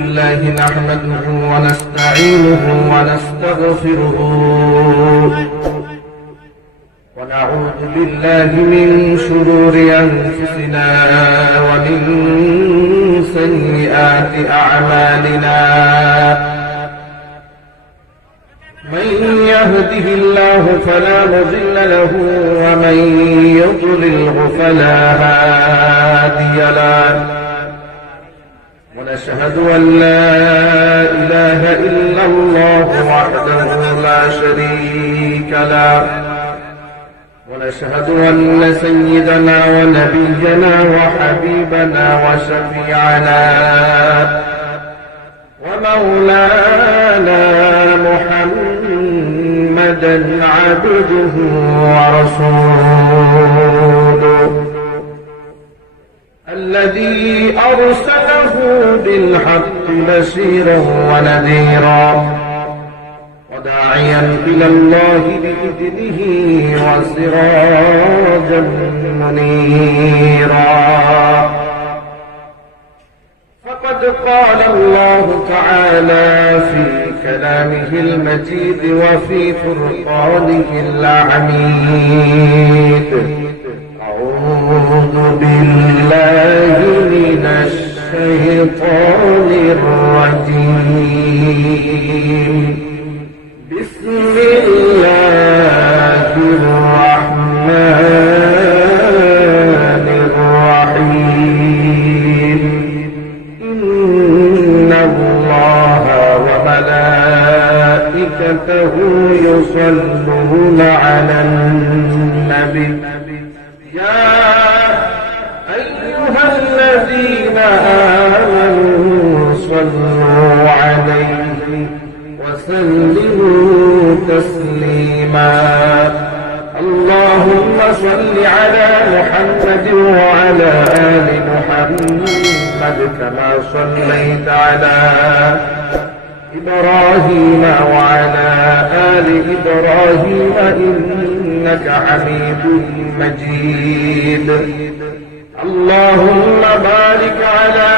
لله نحمده ونستعينه ونستغفره ونعوذ بالله من شرور أنفسنا ومن سيئات أعمالنا من يهده الله فلا مضل له ومن يضلله فلا هادي له ونشهد أن لا إله إلا الله وحده لا شريك له ونشهد أن سيدنا ونبينا وحبيبنا وشفيعنا ومولانا محمدا عبده ورسوله الذي أرسله بالحق بشيرا ونذيرا وداعيا إلى الله بإذنه وسراجا منيرا فقد قال الله تعالى في كلامه المجيد وفي فرقانه الحميد أعوذ بالله من الشيطان الرجيم بسم الله الرحمن الرحيم إن الله وملائكته يصلون على النبي يا أيها الذين آمنوا صلوا عليه وسلموا تسليما اللهم صل على محمد وعلى آل محمد كما صليت على إبراهيم وعلى آل إبراهيم إنك حميد مجيد اللهم بارك على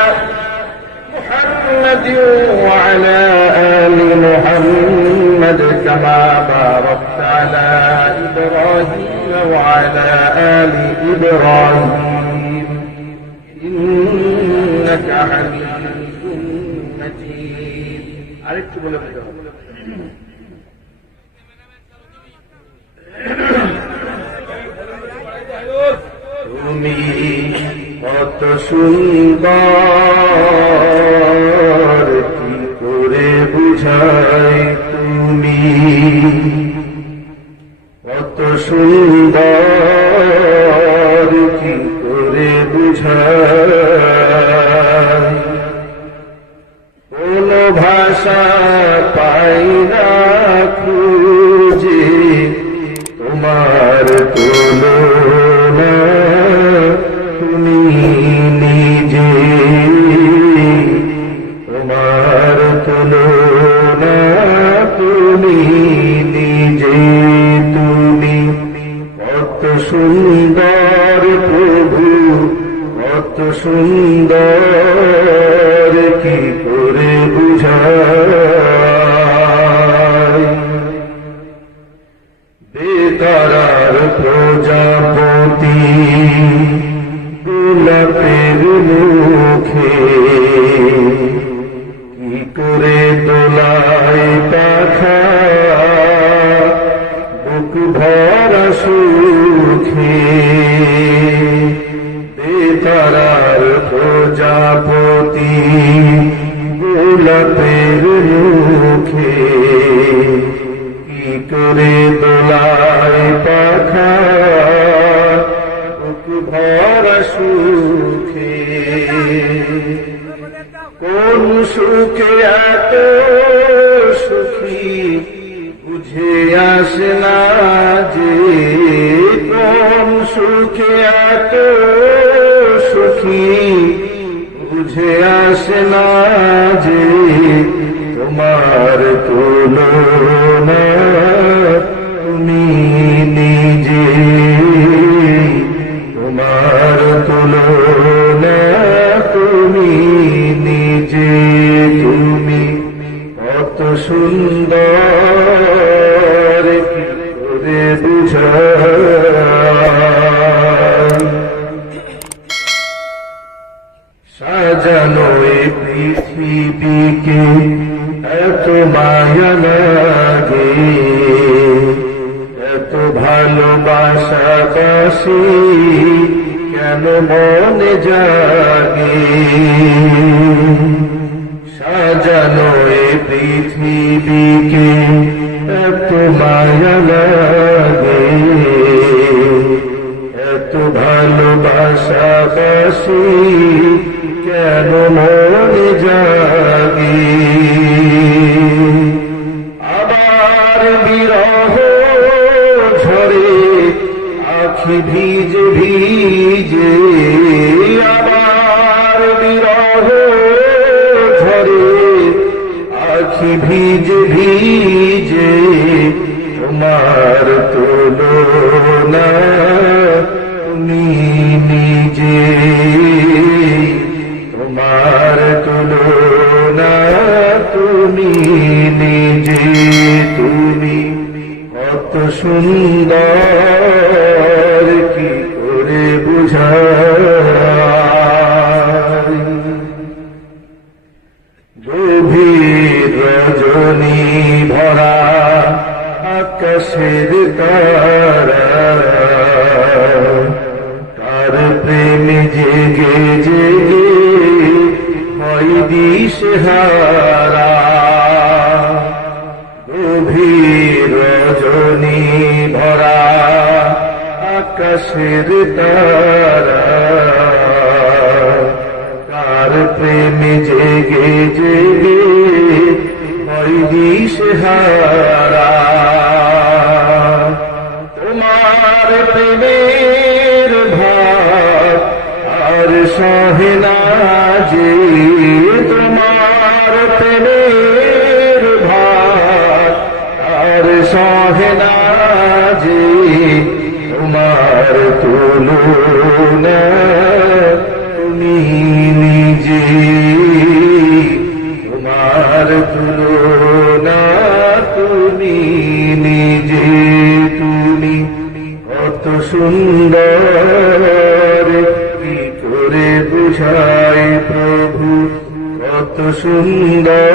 محمد وعلى آل محمد كما باركت على إبراهيم وعلى آل إبراهيم إنك حميد مجيد আরেকটু বলে তুমি কত সুন্দর কি করে বুঝাই তুমি কত সুন্দর কি করে বুঝাই কোন ভাষা পাই না খুঁজে তোমার তুলনা তুমি নিজে তোমার তুলনা তুমি নিজে তুমি কত সুন্দর প্রভু কত সুন্দর কি করে বুঝাই বেতারার প্রজাপতি গোলাপের মুখে কি করে দোলায় পাখা বুক ভরা সুখে বেতারার প্রজাপতি গোলাপের মুখে কি করে দোলায় পাখা বুক ভরা সুখে কোন সুখে এত সুখী বুঝে আসে না যে কোন সুখে এত সুখী বুঝে আসে না যে তোমার তুলনা তুমি নিজে তোমার তুলনা তুমি নিজে পৃথিবীকে এত মায়া লাগে, এত ভালোবাসা বাসি কেন মনে জাগে। সাজানো এ পৃথিবীকে এত মায়া লাগে, এত ভালোবাসা বাসি কেন মনে জাগে। আবার বিরহ ঝরে আখি ভিজে ভিজে, আবার বিরহ ঝরে আখি ভিজে ভিজে, তোমার তুলনা তুমি নিজে, তোমার তুলনা তুমি নিজে। তুমি কত সুন্দর কি করে বুঝাই। গভীর রজনী ভরা আকাশের তারা, তার প্রেমে জেগে জেগে হয় দিশেহারা। গভীর রজনী ভরা আকাশের তারা, তার প্রেমে জেগে জেগে হয় দিশেহারা। তোমার প্রেমের ভাব আর সহে না যে, তোমার প্রেমের ভাব আর সহে না যে, তোমার তুলনা তুমি নিজে, তোমার তুলনা তুমি নিজে। তুমি কত সুন্দর কি করে বুঝাই প্রভু, কত সুন্দর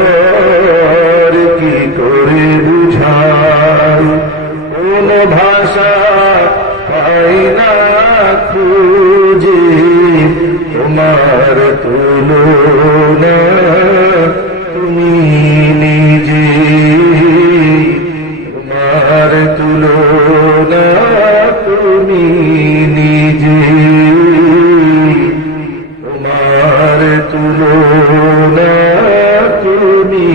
কি করে বুঝাই। কোন ভাষা পাই না খুঁজে, তোমার তুলনা তুমি নিজে, তোমার তুলনা তুমি নিজে, তোমার তুলনা তুমি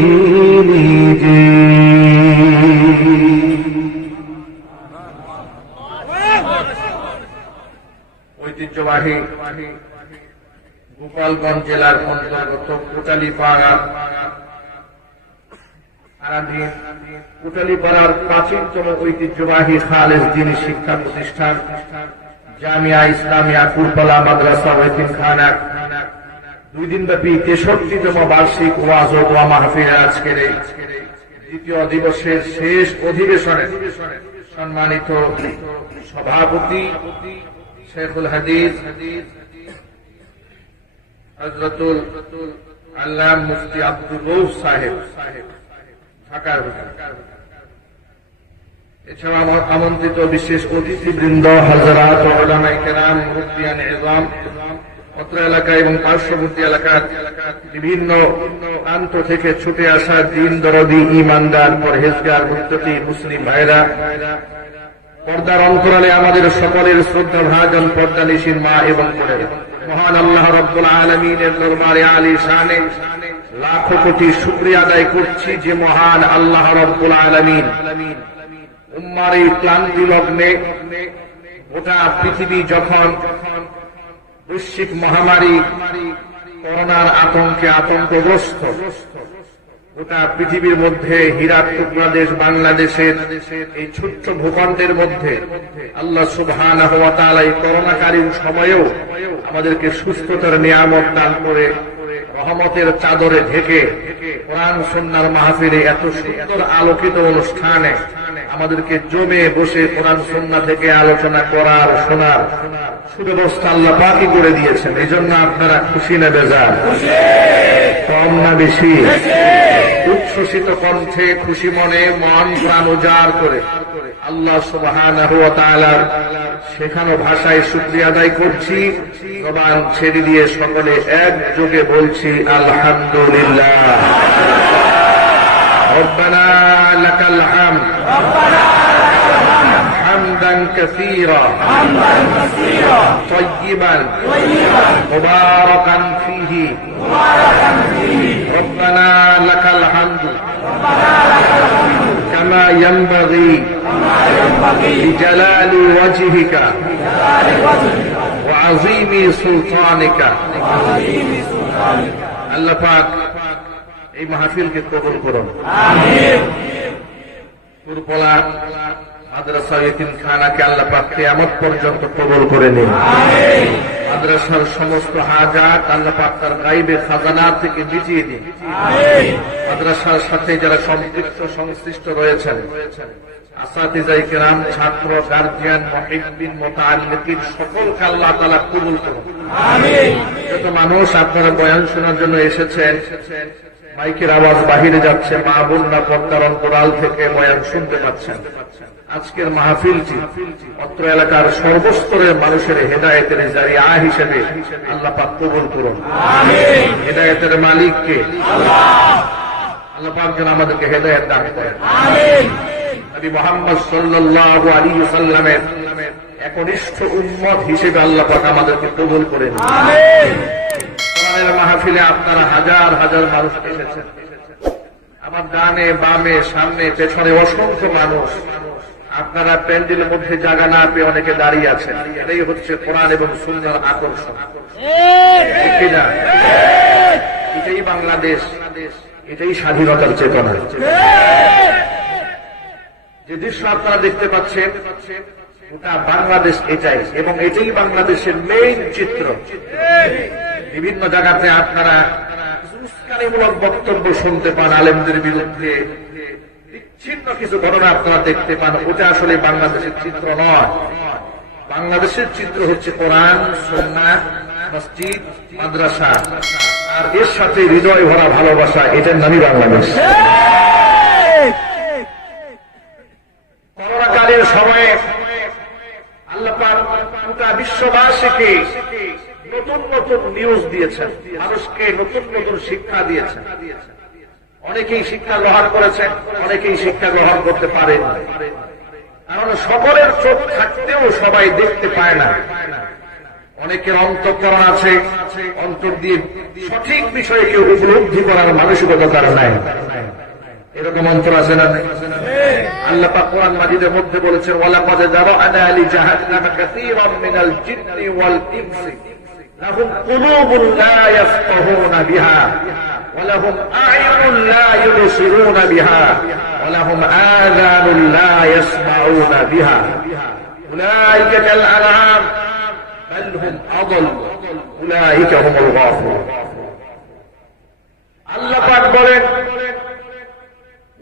নিজে। ঐতিহ্যবাহী গোপালগঞ্জ জেলার অন্তর্গত কোটালীপাড়া কোটালীপাড়ার প্রাচীনতম ঐতিহ্যবাহী খালেস দ্বীনি শিক্ষা প্রতিষ্ঠান জামিয়া ইসলামিয়া কুরতলা মাদ্রাসা ও এতিমখানা 2 দিনব্যাপী 63তম বার্ষিক ওয়াজ ও দোয়া মাহফিলের আজকের এই দ্বিতীয় দিবসের শেষ অধিবেশনে সম্মানিত সভাপতি শেখুল হাদিস হযরতুল আল্লামা মুফতি আব্দুল রউফ সাহেব ঢাকার, এছাড়া আমন্ত্রিত বিশেষ অতিথিবৃন্দ, হযরত উলামায়ে কেরাম, মুফতিয়ান ইজম, অত্র এলাকা এবং পার্শ্ববর্তী এলাকার বিভিন্ন প্রান্ত থেকে ছুটে আসা দিন দরদি, ঈমানদার, পরহেজগার, মুত্তাকি মুসলিম ভাইরা, পর্দার অন্তরালে আমাদের সকলের শ্রদ্ধা ভাজন পর্দানিশীন মা এবং বোনেরা, মহান আল্লাহ রাব্বুল আলামিনের দরবারে আলী শানে লাখো কোটি শুকরিয়া আদায় করছি যে মহান আল্লাহ রাব্বুল আলামিন উম্মার এই ক্লান্তি লগ্নে গোটা পৃথিবী যখন বৈশ্বিক মহামারী করোনার আতঙ্কে আতঙ্কগ্রস্ত, গোটা পৃথিবীর মধ্যে হীরার টুকরা দেশ বাংলাদেশের এই ছোট্ট ভূখণ্ডের মধ্যে আল্লাহ সুবহানাহু ওয়া তাআলা এই করোনাকালীন সময়েও আমাদেরকে সুস্থতার নিয়ামত দান করে রহমতের চাদরে ঢেকে কোরআন সুন্নাহর মাহফিলে এত সুন্দর আলোকিত অনুষ্ঠানে আমাদেরকে জমে বসে কোরআন সুন্নাহ থেকে আলোচনা করার শোনার সুব্যবস্থা আল্লাহ পাকই করে দিয়েছেন। এই জন্য আপনারা খুশি না বেজার? কম না বেশি? উচ্ছ্বসিত কণ্ঠে খুশি মনে মন প্রাণ উজাড় করে আল্লাহ সুবহানাহু ওয়া তাআলার শেখানো ভাষায় শুকরিয়া আদায় করছি। জবান ছেড়ে দিয়ে সকলে একযোগে বলছি আলহামদুলিল্লাহ। ربنا لك الحمد حمدا كثيرا طيبا مباركا فيه ربنا لك الحمد كما ينبغي لجلال وجهك وعظيم سلطانك আল্লাহ পাক এই মাহফিলকে কবুল করুন। পুরপলা মাদ্রাসা ইতিমখানাকে আল্লাহ পাক কিয়ামত পর্যন্ত কবুল করে নিন। মাদ্রাসার সমস্ত হাজাত আল্লাহ পাক তার গায়বে খাজানা থেকে মিটিয়ে দিন। মাদ্রাসার সাথে যারা সম্পৃক্ত সংশ্লিষ্ট রয়েছেন, আসাতিজায়ে কেরাম, ছাত্র, গার্জিয়ান, মুহিব্বিন, মুতাআল্লিকিন সকলকে আল্লাহ তাআলা কবুল করুন। যত মানুষ আপনারা বয়ান শোনার জন্য এসেছেন, মাইকের আওয়াজ বাহিরে যাচ্ছে, মা বোনরা পর্দার অন্তরাল থেকে বয়ান শুনতে পাচ্ছেন। আজকের মাহফিলটি অত্র এলাকার সর্বস্তরের মানুষের হেদায়েতের জারিয়া হিসেবে আল্লাহ পাক কবুল করুন। হেদায়েতের মালিককে আল্লাহ পাক যেন আমাদেরকে হেদায়েত দান করেন। নবী মুহাম্মদ সাল্লাল্লাহু আলাইহি ওয়াসাল্লামের একনিষ্ঠ উম্মত হিসেবে আল্লাহ পাক আমাদেরকে কবুল করেন। কোরআনের মাহফিলে আপনারা হাজার হাজার মানুষ এসেছেন। আমার ডানে বামে সামনে পেছনে অসংখ্য মানুষ। আপনারা প্যান্ডেলের মধ্যে জায়গা না পেয়ে অনেকে দাঁড়িয়ে আছেন। এটাই হচ্ছে কোরআন এবং সুন্নাহর আকর্ষণ। এটাই বাংলাদেশ, এটাই স্বাধীনতার চেতনা। যে দৃশ্য আপনারা দেখতে পাচ্ছেন ওটা বাংলাদেশ, এটাই, এবং এটাই বাংলাদেশের মেইন চিত্র। বিভিন্ন জায়গাতে আপনারা উস্কানিমূলক বক্তব্য শুনতে পান, আলেমদের বিরুদ্ধে বিচ্ছিন্ন কিছু ঘটনা আপনারা দেখতে পান। ওটা আসলে বাংলাদেশের চিত্র নয়। বাংলাদেশের চিত্র হচ্ছে কোরআন, সুন্নাহ, মসজিদ, মাদ্রাসা, আর এর সাথে হৃদয় ভরা ভালোবাসা। এটার নামই বাংলাদেশ। করোনাকালীন সময়ে আল্লাহ পাক গোটা বিশ্ববাসীকে নতুন নতুন নিউজ দিয়েছেন, মানুষকে নতুন নতুন শিক্ষা দিয়েছেন। অনেকেই শিক্ষা গ্রহণ করেছেন, অনেকেই শিক্ষা গ্রহণ করতে পারেন। কারণ সকলের চোখ থাকতেও সবাই দেখতে পায় না। অনেকের অন্তঃকরণ আছে, অন্তর দিয়ে সঠিক বিষয়কে উপলব্ধি করার মানসিকতা তার নাই। এরকম অন্তর আছে না? আল্লাহ পাক কোরআন মাজিদের মধ্যে বলেছেন, ওয়ালাকাদ যারা'না লিজাহান্নামা কাসীরাম মিনাল জিন্নি ওয়াল ইনসি লাহুম কুলুবুন লা ইয়াফকাহুনা বিহা ওয়া লাহুম আ'য়ুনুন লা ইউবসিরুনা বিহা ওয়া লাহুম আযানুন লা ইয়াসমাউনা বিহা উলাইকা কাল আনআম বাল হুম আযাল উলাইকা হুমুল গাফিলুন। আল্লাহ পাক বলেন,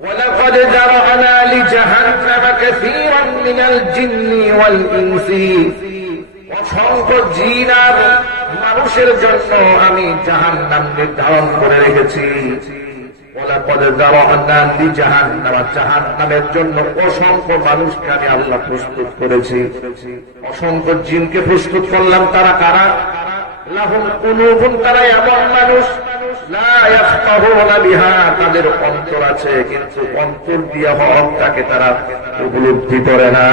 ولقد ذرأنا لجهنم كثيرا من الجن والإنس অসংখ্য জিন আর মানুষের জন্য আমি জাহান্নাম নির্ধারণ করে রেখেছি। ولقد ذرأنا لجهنم, জাহান্নামের জন্য অসংখ্য মানুষকে আমি আল্লাহ প্রস্তুত করেছি। অসংখ্য জিনকে প্রস্তুত করলাম। তারা কারা? লাহুম কুলুবুন, তারা এমন মানুষ লা ইয়াফকাহুনা বিহা, তাদের অন্তর আছে কিন্তু অন্তর দিয়ে হকটাকে তারা উপলব্ধি করে না।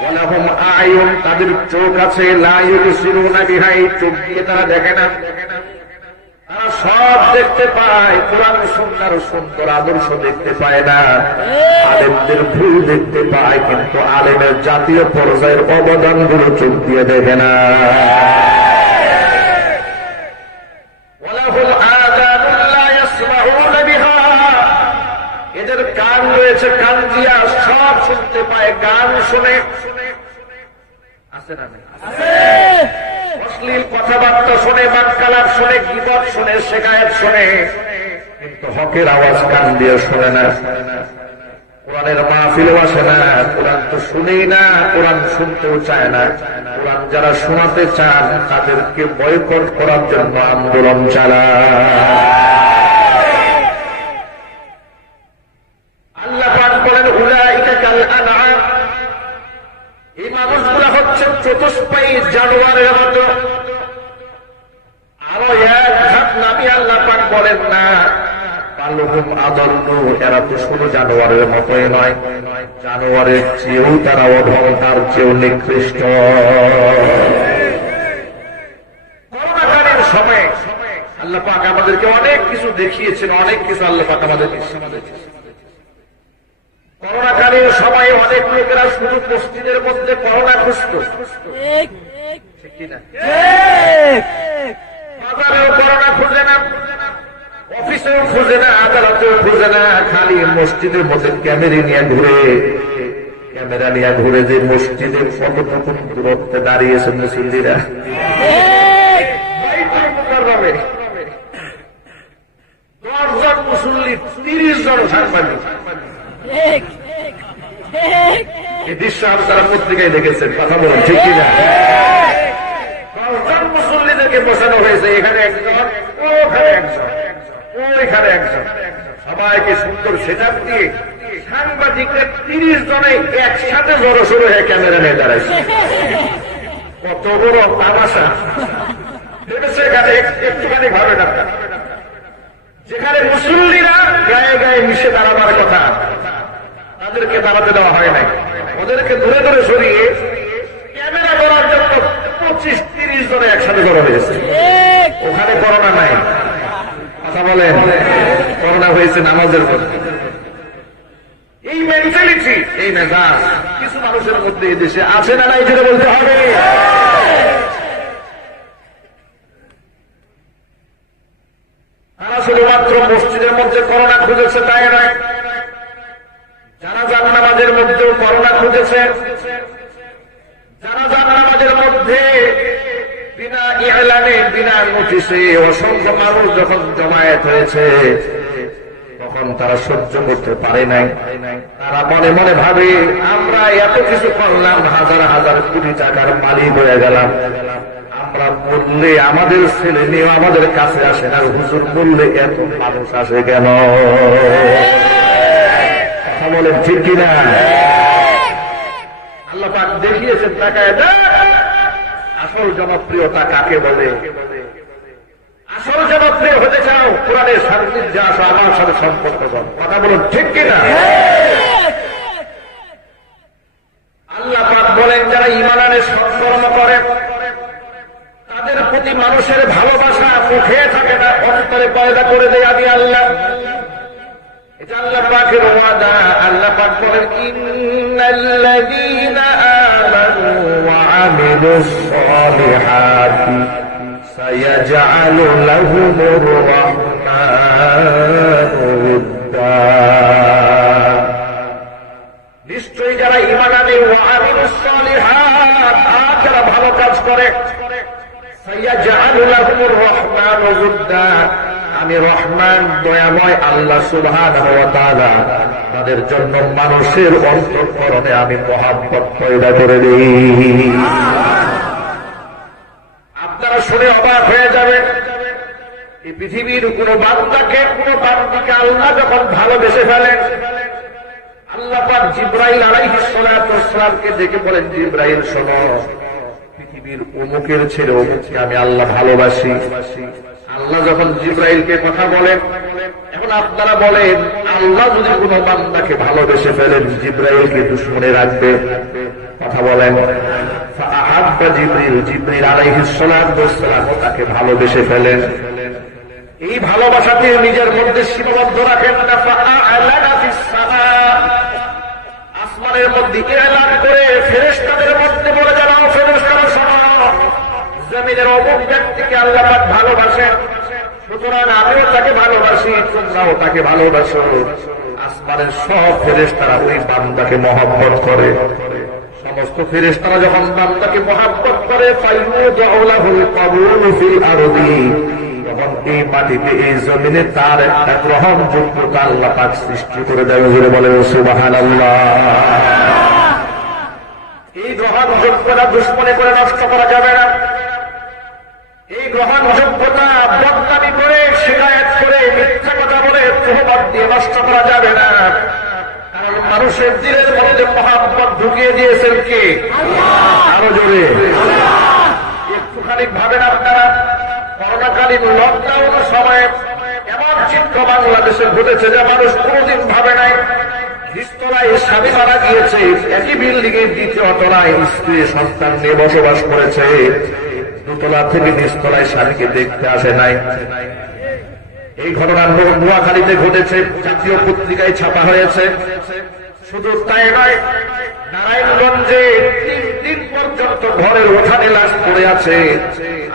ওয়া লাহুম আ'য়ুন, তাদের চোখ আছে, লা ইউবসিরুনা বিহা, এই চোখ দিয়ে তারা দেখে না। তারা সব দেখতে পায়, কোরআন সুন্নাহর সুন্দর আদর্শ দেখতে পায় না। আলেমদের ভুল দেখতে পায়, কিন্তু আলেমের জাতীয় পর্যায়ের অবদানগুলো চোখ দিয়ে দেখে না। এদের কান রয়েছে, কান দিয়া সব শুনতে পায়, গান শুনে, আছে না? অশ্লীল কথাবার্তা শুনে, বাক্যালাপ শুনে, গীবত শুনে, শিকায়েত শুনে, কিন্তু হকের আওয়াজ কান দিয়ে শুনে না। কোরআনের মাহফিলেও আসে না, কোরআন তো শুনেই না, কোরআন শুনতেও চায় না। কোরআন যারা শোনাতে চান তাদেরকে বয়কট করার জন্য আন্দোলন চালায়। আল্লাহ পাক বলেন উলাইকা কাল আনআম, এই মানুষগুলা হচ্ছে চতুষ্পায়ী জানোয়ারের মতো। আরো এক ধাপ নামি আল্লাহ পাক বলেন না বালহুম আদাল্লু, এরা তো শুধু জানোয়ারের মতোই নয়, জানোয়ারের চেয়েও তারা অধম, তার চেয়েও নিকৃষ্ট। করোনাকালীন সময়ে আল্লাহ পাক আমাদেরকে অনেক কিছু দেখিয়েছেন, অনেক কিছু আল্লাহ পাক আমাদেরকে শিখিয়েছেন। করোনাকালীন সময়ে অনেক লোকেরা শুধু মসজিদের মধ্যে করোনা খুঁজত, ঠিক কিনা? বাজারেও করোনা খুঁজে না, অফিসেও খুঁজে না, আদালতেও খুঁজে না, খালি মসজিদের মধ্যে ক্যামেরা নিয়ে ঘুরে যে মসজিদের কতটুকু দূরত্বে দাঁড়িয়েছে মুসল্লিরা। 10 জন মুসল্লি, 30 জন সাংবাদিক। এই দৃশ্য আপনারা পত্রিকায় দেখেছেন, কথা বলেন ঠিক কিনা? 10 জন মুসল্লিদেরকে বসানো হয়েছে, এখানে একজন, ওখানে একজন, ওইখানে একজন, সবাইকে সুন্দর সেটআপ দিয়ে সাংবাদিকদের 30 জনে একসাথে জড়সড় হয়ে ক্যামেরা নিয়ে দাঁড়াইছে। কত বড় তামাশা ভেবেছে এখানে, একটুখানি ভাবে না। যেখানে মুসল্লিরা গায়ে গায়ে মিশে দাঁড়াবার কথা, তাদেরকে দাঁড়াতে দেওয়া হয় নাই, ওদেরকে ধরে ধরে সরিয়ে ক্যামেরা করার জন্য 25-30 জনে একসাথে জড়ো হয়েছে। ওখানে করোনা নাই, কথা বলেন, করোনা হয়েছে নামাজের মধ্যে। এই মেন্টালিটি, এই মেজাজ কিছু মানুষের মধ্যে এই দেশে আছে না নাই, যেটা বলতে হবে। তারা শুধুমাত্র মসজিদের মধ্যে করোনা খুঁজেছে তাই নয়, জানাজার নামাজের মধ্যেও করোনা খুঁজেছে। জানাজার নামাজের মধ্যে বিনা ইলানে, বিনা নোটিশে অসংখ্য মানুষ যখন জমায়েত হয়েছে, তখন তারা সহ্য করতে পারে নাই। তারা মনে মনে ভাবে আমরা এত কিছু করলাম, হাজার হাজার কোটি টাকার মালিক হয়ে গেলাম, আমরা বললে আমাদের ছেলে মেয়ে আমাদের কাছে আসে না, হুজুর বললে এত মানুষ আসে কেন? কথা বলেন ঠিক কিনা? আল্লাহ পাক দেখিয়েছেন, তাকায় আসল জনপ্রিয়তা কাকে বলে। আসল জনপ্রিয় হতে চাও, কোরআনের সান্নিধ্যে আসো, আমার সাথে সম্পর্ক করো। কথা বলুন ঠিক কিনা? আল্লাহ পাক বলেন যারা ঈমান আনে, সৎকর্ম করে, তাদের প্রতি মানুষের ভালোবাসা মুখে থাকে না, অন্তরে পয়দা করে দেয় আমি আল্লাহ। এটা আল্লাহ পাকের ওয়াদা। আল্লাহ পাক বলেন ইন্নাল্লাযীনা আমানু ওয়া আমিলুস সালিহাতি সায়াজআলু লাহুমুর রাহমানু উদ্দা, নিশ্চয়ই যারা ঈমান আনে ওয়া আমিলুস সালিহাত, আর যারা ভালো কাজ করে, সায়াজআলু লাহুমুর রাহমানু উদ্দা, আমি রহমান দয়াময় আল্লাহ সুবহানাহু ওয়া তাআলা তাদের জন্য মানুষের অন্তঃকরণে আমি মহব্বত পয়দা করে দিই। আপনারা শুনে অবাক হয়ে যাবেন, এই পৃথিবীর কোন বান্দাকে, কোন বান্দিকে আল্লাহ যখন ভালোবেসে ফেলেন, আল্লাহ পাক জিবরাইল আলাইহিস সালাতু ওয়াস সালামকে ডেকে বলেন, জিবরাইল শোনো, পৃথিবীর অমুকের ছেলে অমুককে আমি আল্লাহ ভালোবাসি। আল্লাহ যখন জিবরাইলকে কথা বলেন, এখন আপনারা বলেন আল্লাহ যদি কোনো বান্দাকে ভালোবেসে ফেলেন, জিবরাইলকে দুশমনে রাখবে? কথা বলেন। ফাআহাব্বা জিবরিল, জিবরিল আলাইহিস সালাতু ওয়াস সালাম তাকে ভালোবেসে ফেলেন। এই ভালোবাসাতে নিজের মধ্যে সীমাবদ্ধ রাখেন না, ফাআলানা ফিস সামা, আসমানের মধ্যে এলান করে ফেরেশতাদের মধ্যে বলে জানাও, ফেরেশতারা শোনো, জমিনের অমুক ব্যক্তিকে আল্লাহ পাক ভালোবাসেন, সুতরাং আমিও তাকে ভালোবাসি, তোমরাও তাকে ভালোবাসো। আসমানের সব ফেরেশতারা ওই বান্দাকে মহব্বত করে। সমস্ত ফেরেশতারা যখন বান্দাকে মহব্বত করে, ফায়ুযাউ লাহুল কবুলু ফিল আরদি, তখন এই মাটিতে এই জমিনে তার একটা গ্রহণযোগ্যতা আল্লাহ পাক সৃষ্টি করে দেবে বলে বলেন সুবহানাল্লাহ। এই গ্রহণযোগ্যতা দুশ্মনে করে নষ্ট করা যাবে না। এই গ্রহণযোগ্যতা বদনামি করে, শিকায়ত করে, মিথ্যা কথা বলে, তোহমত দিয়ে নষ্ট করা যাবে না। কারণ মানুষের দিলের মধ্যে মহাব্বত ঢুকিয়ে দিয়েছেন কে? আরো জোরে একটুখানি ভাবেন আপনারা। করোনাকালীন লকডাউনের সময় এমন চিত্র বাংলাদেশে ঘটেছে যা মানুষ কোনদিন ভাবে নাই। নিচতলায় স্বামী মারা গিয়েছে, একই বিল্ডিং এর দ্বিতীয় তলায় স্ত্রী সন্তান নিয়ে বসবাস করেছে, দোতলা থেকে নিচতলায় স্বামীকে দেখতে আসে নাই। এই ঘটনা নোয়াখালীতে ঘটেছে, জাতীয় পত্রিকায় ছাপা হয়েছে। শুধু তাই নয়, নারায়ণগঞ্জে 3 দিন পর্যন্ত ঘরের উঠানে লাশ পড়ে আছে,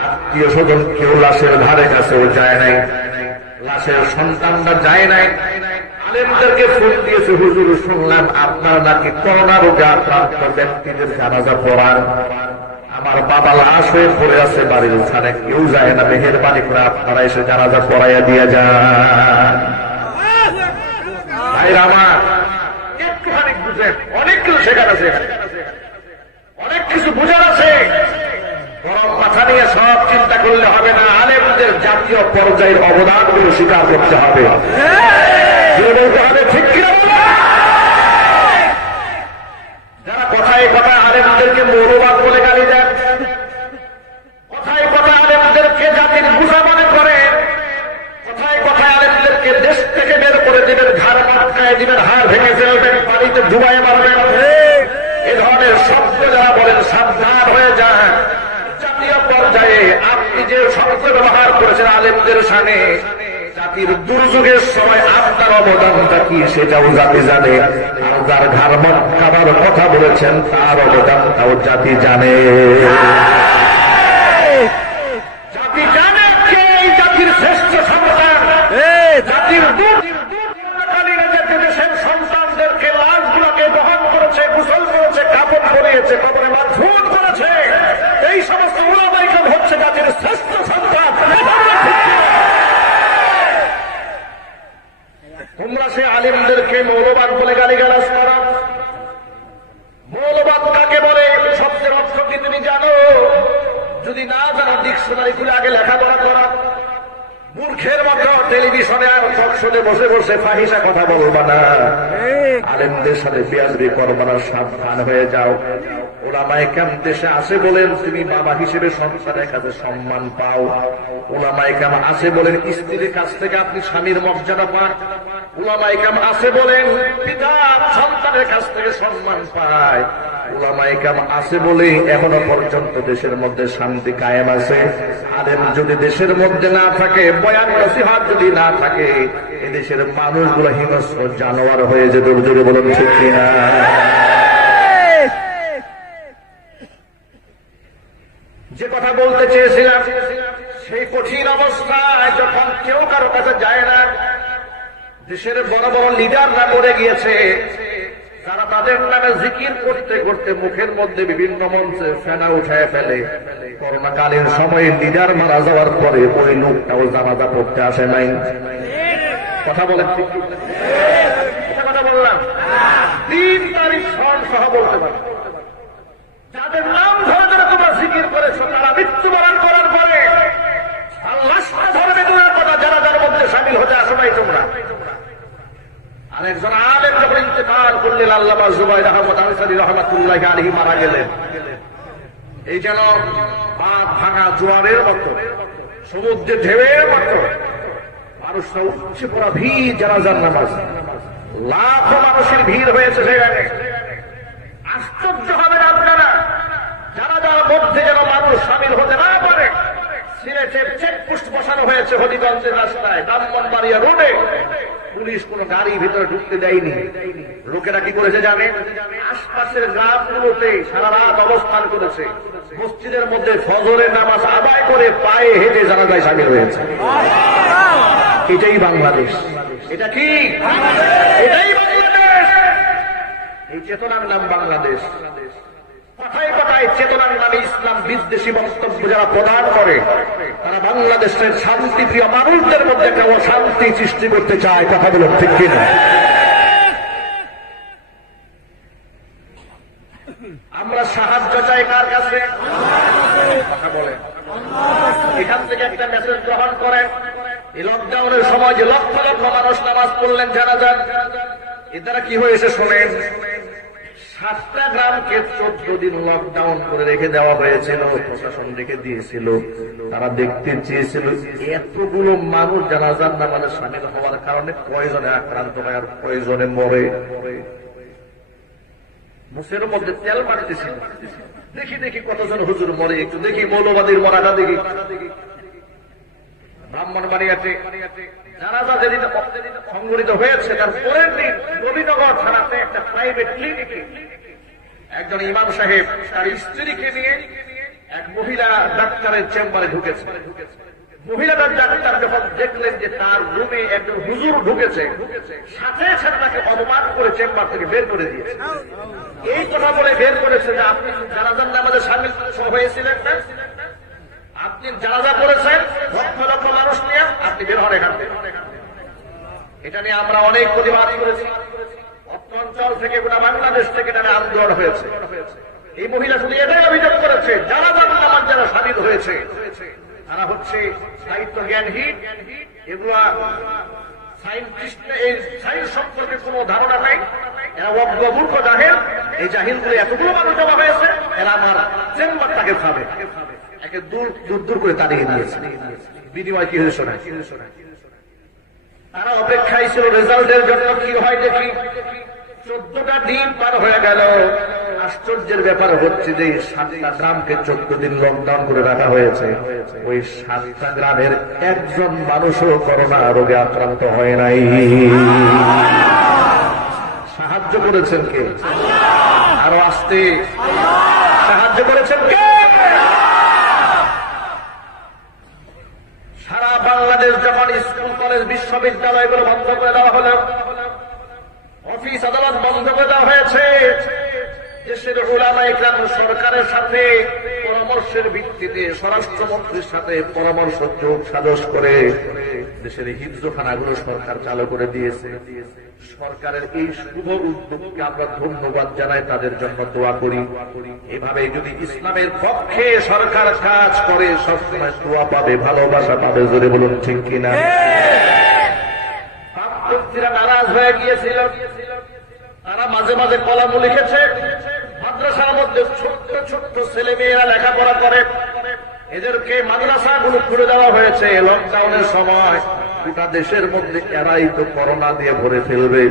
আত্মীয় স্বজন কেউ লাশের ধারে কাছেও যায় নাই, লাশের সন্তানরা যায় নাই। আলেমদেরকে ফোন দিয়েছে, হুজুর শুনলাম আপনার নাকি করোনা রোগে আক্রান্ত ব্যক্তিদের জানাজা পড়ান। আমার বাবা লাশ হয়ে পড়ে আছে বাড়ির উঠানে, কেউ যায় না, মেহেরবানি করে আপনারা এসে জানাজা পড়াইয়া দিয়ে যান। ভাইরা আমার, একটুখানি বুঝেন, অনেক কিছু শেখার আছে, অনেক কিছু বুঝার আছে। বরং মাথা নিয়ে সব চিন্তা করলে হবে না, আলেমদের জাতীয় পর্যায়ের অবদানগুলো স্বীকার করতে হবে, বলতে হবে, ঠিক কিনা? যারা কথায় কথায় আলেমদেরকে মৌলবাদ বলে গালি দেন, কথায় কথায় আলেমদেরকে জাতির বুঝা মনে করে, কথায় কথায় আলেমদেরকে দেশ থেকে বের করে দিবেন, ঘাড় মাটকায় দিবেন, হাড় ভেঙে ফেলবেন, পানিতে ডুবাইয়ে মারবেন, এ ধরনের শব্দ যারা বলেন সাবধান হয়ে যান। জাতীয় পর্যায়ে আপনি যে শব্দ ব্যবহার করেছেন আলেমদের সামনে, জাতির দুর্যোগের সময় আপনার অবদানটা কি সেটাও জাতি জানে, আর যার ঘাড় খাবার কথা বলেছেন তার অবদানটাও জাতি জানে। জাতি জানে কে এই জাতির শ্রেষ্ঠ সন্তান, জাতির দেশের সন্তানদেরকে লাশগুলোকে বহন করেছে, গোসল করেছে, কাপড় পরিয়েছে, কবরে মাদফুন করেছে, এই সমস্ত উলামায়ে কেরাম হচ্ছে জাতির শ্রেষ্ঠ সন্তান। তোমরা সে আলিমদেরকে মৌলবাদ বলে গালিগালাজ করো। মৌলবাদ কাকে বলে শব্দের অর্থ কি তুমি জানো? যদি না জানো ডিকশনারি খুলে আগে লেখাপড়া করো। মূর্খের মতো টেলিভিশনে আর টকশোতে বসে বসে ফাহিশা কথা বলবা না, আলেমদের সাথে বেয়াদবি করবা না, সাবধান হয়ে যাও। উলামায়ে কেরাম দেশে আছে বলেন তুমি বাবা হিসেবে সন্তানের কাছে সম্মান পাও, উলামায়ে কেরাম আছে বলেন স্ত্রীর কাছ থেকে আপনি স্বামীর মর্যাদা পান, উলামায়ে কেরাম আছে বলেন পিতা সন্তানের কাছ থেকে সম্মান পায়, উলামায়ে কেরাম আছে বলেই এখনো পর্যন্ত দেশের মধ্যে শান্তি কায়েম আছে। আলেম যদি দেশের মধ্যে না থাকে, বয়ান নসিহত যদি না থাকে, এদেশের মানুষগুলো হিংস্র জানোয়ার হয়ে যেত। জোরে বলুন ঠিক কিনা? যে কথা বলতে চেয়েছিলাম, সেই কঠিন অবস্থায় যখন কেউ কারো কাছে যায় না, দেশের বড় বড় লিডাররা করে গিয়েছে, তারা তাদের নামে জিকির করতে করতে মুখের মধ্যে বিভিন্ন মঞ্চে ফেনা উঠায় ফেলে। করোনাকালীন সময়ে লিডার মারা যাওয়ার পরে ওই লোকটাও জানাজা পড়তে আসে নাই। কথা বলেন, কথা বললাম, 3 তারিখ সন সহ বলতে পারে যাদের নাম ধরে ধরে তোমরা জিকির করেছো, তারা মৃত্যুবরণ করার পরে লাশটা ধরবে দূরের কথা, যারা যার মধ্যে সামিল হতে আসো নাই তোমরা। আরেকজন আলেম যখন ইন্তেকাল করলেন, আল্লামা জুবাইর আহমদ আনসারী রহমাতুল্লাহি আলাইহি মারা গেলেন। এই যেন বাঁধ ভাঙা জোয়ারের মতো, সমুদ্রের ঢেউয়ের মতো মানুষরা উঠছে পড়া ভিড়, জানাজার নামাজ, লাখো মানুষের ভিড় হয়েছে সেখানে। আশ্চর্য হবেন আপনারা, জানাজার মধ্যে যেন মানুষ সামিল হতে না পারে, সিলেটে চেকপোস্ট বসানো হয়েছে হবিগঞ্জের রাস্তায়, ব্রাহ্মণবাড়িয়া রোডে। পুলিশ কোন গাড়ি ভিতরে ঢুকতে দেয়নি। লোকেরা কি করেছে জানে? আশপাশের গ্রামগুলোতে সারা রাত অবস্থান করেছে, মসজিদের মধ্যে ফজরের নামাজ আদায় করে পায়ে হেঁটে জানাজায় সামিল হয়েছে। এটাই বাংলাদেশ। এটা কি? এটাই বাংলাদেশ। এই চেতনার নাম বাংলাদেশ। কথায় কথায় চেতনায়, চেতনার নামে ইসলাম বিদ্বেষী বক্তব্য যারা প্রদান করে, তারা বাংলাদেশের শান্তিপ্রিয় মানুষদের মধ্যে একটা অশান্তি সৃষ্টি করতে চায়। কথা বলুন ঠিক কিনা? আমরা সাহায্য চাই কার কাছে? কথা বলে এখান থেকে একটা মেসেজ গ্রহণ করেন। এই লকডাউনের সময় যে লক্ষ লক্ষ মানুষ নামাজ পড়লেন জানাজার, এর দ্বারা কি হয়েছে শোনেন। 7টা গ্রামকে 14 দিন লকডাউন করে রেখে দেওয়া হয়েছিল, প্রশাসন রেখে দিয়েছিল। তারা দেখতে চেয়েছিল এতগুলো মানুষ জানাজার নামাজে শামিল হওয়ার কারণে কয়জনে আক্রান্ত হয় আর কয়জনে মরে। মুখের মধ্যে তেল মারতেছিল, দেখি দেখি কতজন হুজুর মরে, একটু দেখি মৌলবাদীর মরাটা দেখি। ব্রাহ্মণবাড়িয়াতে জানাজা যেদিন সংঘটিত হয়েছে তার পরের দিন নবীনগর থানাতে একটা প্রাইভেট ক্লিনিকে একজন ইমাম সাহেব তার স্ত্রীকে নিয়ে এক মহিলা ডাক্তারের চেম্বারে ঢুকেছে। মহিলাটার ডাক্তার যখন দেখলেন যে তার রুমে একজন হুজুর ঢুকেছে, সাথে সাথে তাকে অপমান করে চেম্বার থেকে বের করে দিয়েছে। এই কথা বলে বের করেছে যে আপনি জানাজার নামাজে শামিল হয়েছিলেন না, আপনি জানাজা করেছেন লক্ষ লক্ষ মানুষ নিয়ে, আপনি বের হন এখান থেকে। এটা নিয়ে আমরা অনেক প্রতিবাদ করেছি। অঞ্চল থেকে গোটা বাংলাদেশ থেকে এটা আন্দোলন হয়েছে। এই মহিলা শুধু এটাই অভিযোগ করেছে জানাজার নামাজ যারা শামিল হয়েছে তারা হচ্ছে সাহিত্য জ্ঞানহীন, এগুলা সায়েন্টিস্ট, এই সায়েন্স সম্পর্কে কোন ধারণা নাই, এরা অজ্ঞ মূর্খ জাহেল। এই জাহিলগুলো এতগুলো মানুষ জমা হয়েছে, এরা আমার চেম্বারটাকে খাবে, একে দূর দূর দূর করে তাড়িয়ে দিয়েছে। বিনিময় কি হয়েছে না? তারা অপেক্ষায় ছিল রেজাল্টের জন্য, কি হয় দেখি। 14টা দিন পার হয়ে গেল। আশ্চর্যের ব্যাপার হচ্ছে যে 7টা গ্রামকে 14 দিন লকডাউন করে রাখা হয়েছে। ওই 7টা গ্রামের একজন মানুষও করোনা রোগে আক্রান্ত হয় নাই। সাহায্য করেছেন কে? আরো আসতে সাহায্য করেছেন কে? সারা বাংলাদেশ যখন স্কুল কলেজ বিশ্ববিদ্যালয়গুলো বন্ধ করে দেওয়া হলো, অফিস আদালত বন্ধ করে দেওয়া হয়েছে, দেশের উলামায়ে কেরাম সরকারের সাথে পরামর্শের ভিত্তিতে স্বরাষ্ট্রমন্ত্রীর সাথে পরামর্শ যোগ সাজস করে দেশের হিফজখানাগুলো সরকার চালু করে দিয়েছে। সরকারের এই শুভ উদ্যোগকে আমরা ধন্যবাদ জানাই, তাদের জন্য দোয়া করি। এভাবে যদি ইসলামের পক্ষে সরকার কাজ করে সবসময় দোয়া পাবে, ভালোবাসা পাবে। জোরে বলুন ঠিক কিনা? বামপন্থীরা নারাজ হয়ে গিয়েছিল, তারা মাঝে মাঝে কলাম লিখেছে। মাদ্রাসার মধ্যে ছোট্ট ছোট্ট ছেলে মেয়েরা লেখাপড়া করে, এদেরকে মাদ্রাসাগুলো খুলে দেওয়া হয়েছে। লকডাউনের সময় গোটা দেশের মধ্যে এরাই তো করোনা দিয়ে ভরে ফেলবে,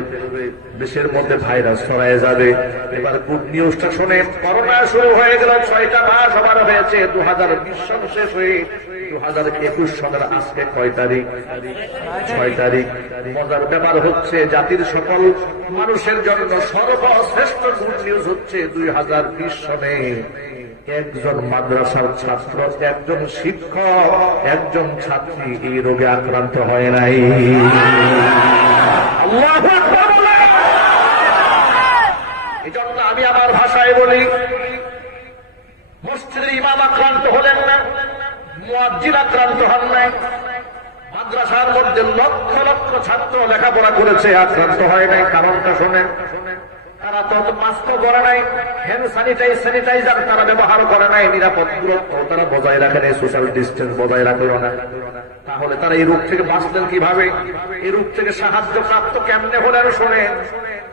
দেশের মধ্যে ভাইরাস ছড়ায় যাবে। এবার গুড নিউজটা শোনে, করোনা শুরু হয়ে গেল, 6টা মাস আবার হয়েছে। 2020 সাল শেষ হয়ে 2021 সালের আজকে কয় তারিখ? 6 তারিখ। মজার ব্যাপার হচ্ছে জাতির সকল মানুষের জন্য সর্বশ্রেষ্ঠ গুড নিউজ হচ্ছে 2020 সনে একজন মাদ্রাসার ছাত্র, একজন শিক্ষক, একজন ছাত্রী এই রোগে আক্রান্ত হয় নাই। আল্লাহু আকবার। এজন্য আমি আমার ভাষায় বলি, মসজিদের ইমাম আক্রান্ত হলেন না, মুয়াজ্জিন আক্রান্ত হন নাই। মাদ্রাসার মধ্যে লক্ষ লক্ষ ছাত্র লেখাপড়া করেছে, আক্রান্ত হয় নাই। কারণটা শোনেন, তারা তো মাস্ক পরে নাই, হ্যান্ড স্যানিটাইজার তারা ব্যবহার করে নাই, নিরাপদ দূরত্ব তারা বজায় রাখে নাই, সোশ্যাল ডিস্টেন্স বজায় রাখলো না। তাহলে তারা এই রোগ থেকে বাঁচলেন কিভাবে? এই রোগ থেকে সাহায্য প্রাপ্ত কেমনে হলেন শোনেন।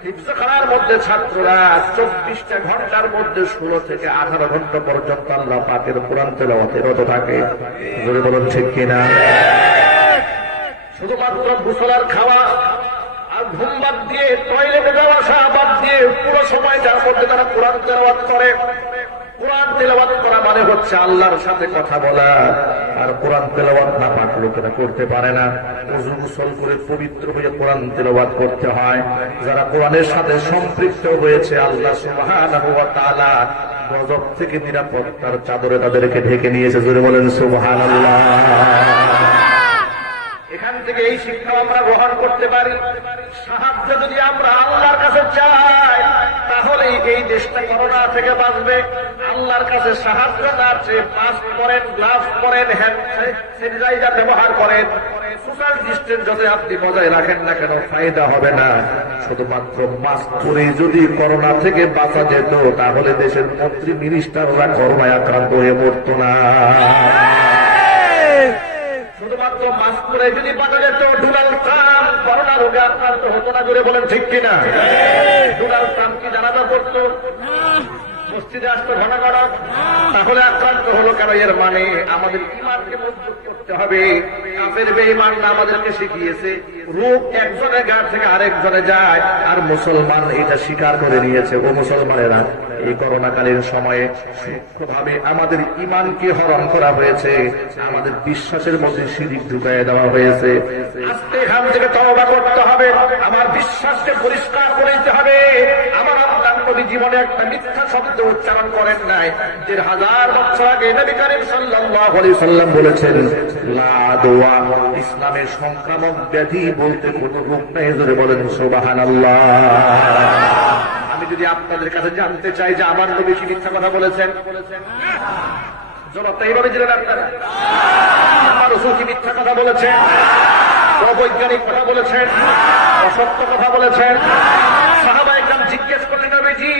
হিফজখানার মধ্যে ছাত্ররা 24টা ঘন্টার মধ্যে 16 থেকে 18 ঘন্টা পর্যন্ত আল্লাহ পাকের কোরআন তেলাওয়াতে রত থাকে। জোরে বলুন ঠিক কিনা? শুধুমাত্র গোসল খাওয়া আর ঘুম বাদ দিয়ে, টয়লেটে যাওয়া বাদ দিয়ে পুরো সময়টার মধ্যে তারা কোরআন তেলাওয়াত করে। কোরআন তেলাওয়াত করা মানে হচ্ছে আল্লাহর সাথে কথা বলা। আর কোরআন তেলাওয়াত না পাক লোকেরা করতে পারে না। ওযু গোসল করে পবিত্র হয়ে কোরআন তেলাওয়াত করতে হয়। যারা কোরআনের সাথে সম্পৃক্ত হয়েছে, আল্লাহ সুবহানাহু ওয়া তাআলা গজব থেকে নিরাপত্তার চাদরে তাদেরকে ঢেকে নিয়েছে। জোরে বলেন সুবহানাল্লাহ। এখান থেকে এই শিক্ষা আমরা গ্রহণ করতে পারি। সাহায্য যদি আমরা আল্লাহর কাছে চাই, তাহলে এই দেশটা করোনা থেকে বাঁচবে। আল্লাহর কাছে সাহায্য আছে, মাস্ক পরেন, গ্লাভস পরেন, হ্যান্ড স্যানিটাইজার ব্যবহার করেন, সোশ্যাল ডিস্টেন্স যত আপনি বজায় রাখেন না কেন ফায়দা হবে না। শুধুমাত্র মাস্ক পরে যদি করোনা থেকে বাঁচা যেত তাহলে দেশের মন্ত্রী মিনিস্টাররা করোনায় আক্রান্ত হয়ে মরত না। শুধুমাত্র মাস্ক পরে যদি বাঁচা যেত ডোনাল্ড ট্রাম্প করোনা রোগে আক্রান্ত হতো না। জোরে বলেন ঠিক কিনা? ডোনাল্ড ট্রাম্প কি জানাজা করতো? মসজিদে আসতো ঘন ঘন, তাহলে আক্রান্ত হলো কেন? এর মানে আমাদের ইমানকে মজবুত করতে হবে। কাফের বেঈমান আমাদেরকে শিখিয়েছে রোগ একজনের গা থেকে আরেকজনে যায়, আর মুসলমান এটা স্বীকার করে নিয়েছে। ও মুসলমানেরা, এই করোনাকালীন সময়ে সূক্ষ্মভাবে আমাদের ইমানকে হরণ করা হয়েছে, আমাদের বিশ্বাসের মধ্যে শিরিক ঢুকাইয়ে দেওয়া হয়েছে। আজকে এখান থেকে তওবা করতে হবে, আমার বিশ্বাসকে পরিষ্কার করে দিতে হবে। আমার আল্লাহ নবী জীবনে একটা মিথ্যা শব্দ উচ্চারণ করেন নাই। ১,৫০০ বছর আগে নবী করিম সাল্লাল্লাহু আলাইহি সাল্লাম বলেছেন, লা আদওয়া, ইসলামের সংক্রামক ব্যাধি বলতে কোনো রোগ নাই। জোরে বলেন সুবহানাল্লাহ। আমি যদি আপনাদের কাছে জানতে চাই যে আমার নবী কি মিথ্যা কথা বলেছেন, জবাবটা এইভাবে দিলেন আপনারা। আমার রাসূল কি মিথ্যা কথা বলেছেন, অবৈজ্ঞানিক কথা বলেছেন, অসত্য কথা বলেছেন? সাহাবায়ে কেরাম জিজ্ঞেস করলেন, নবীজি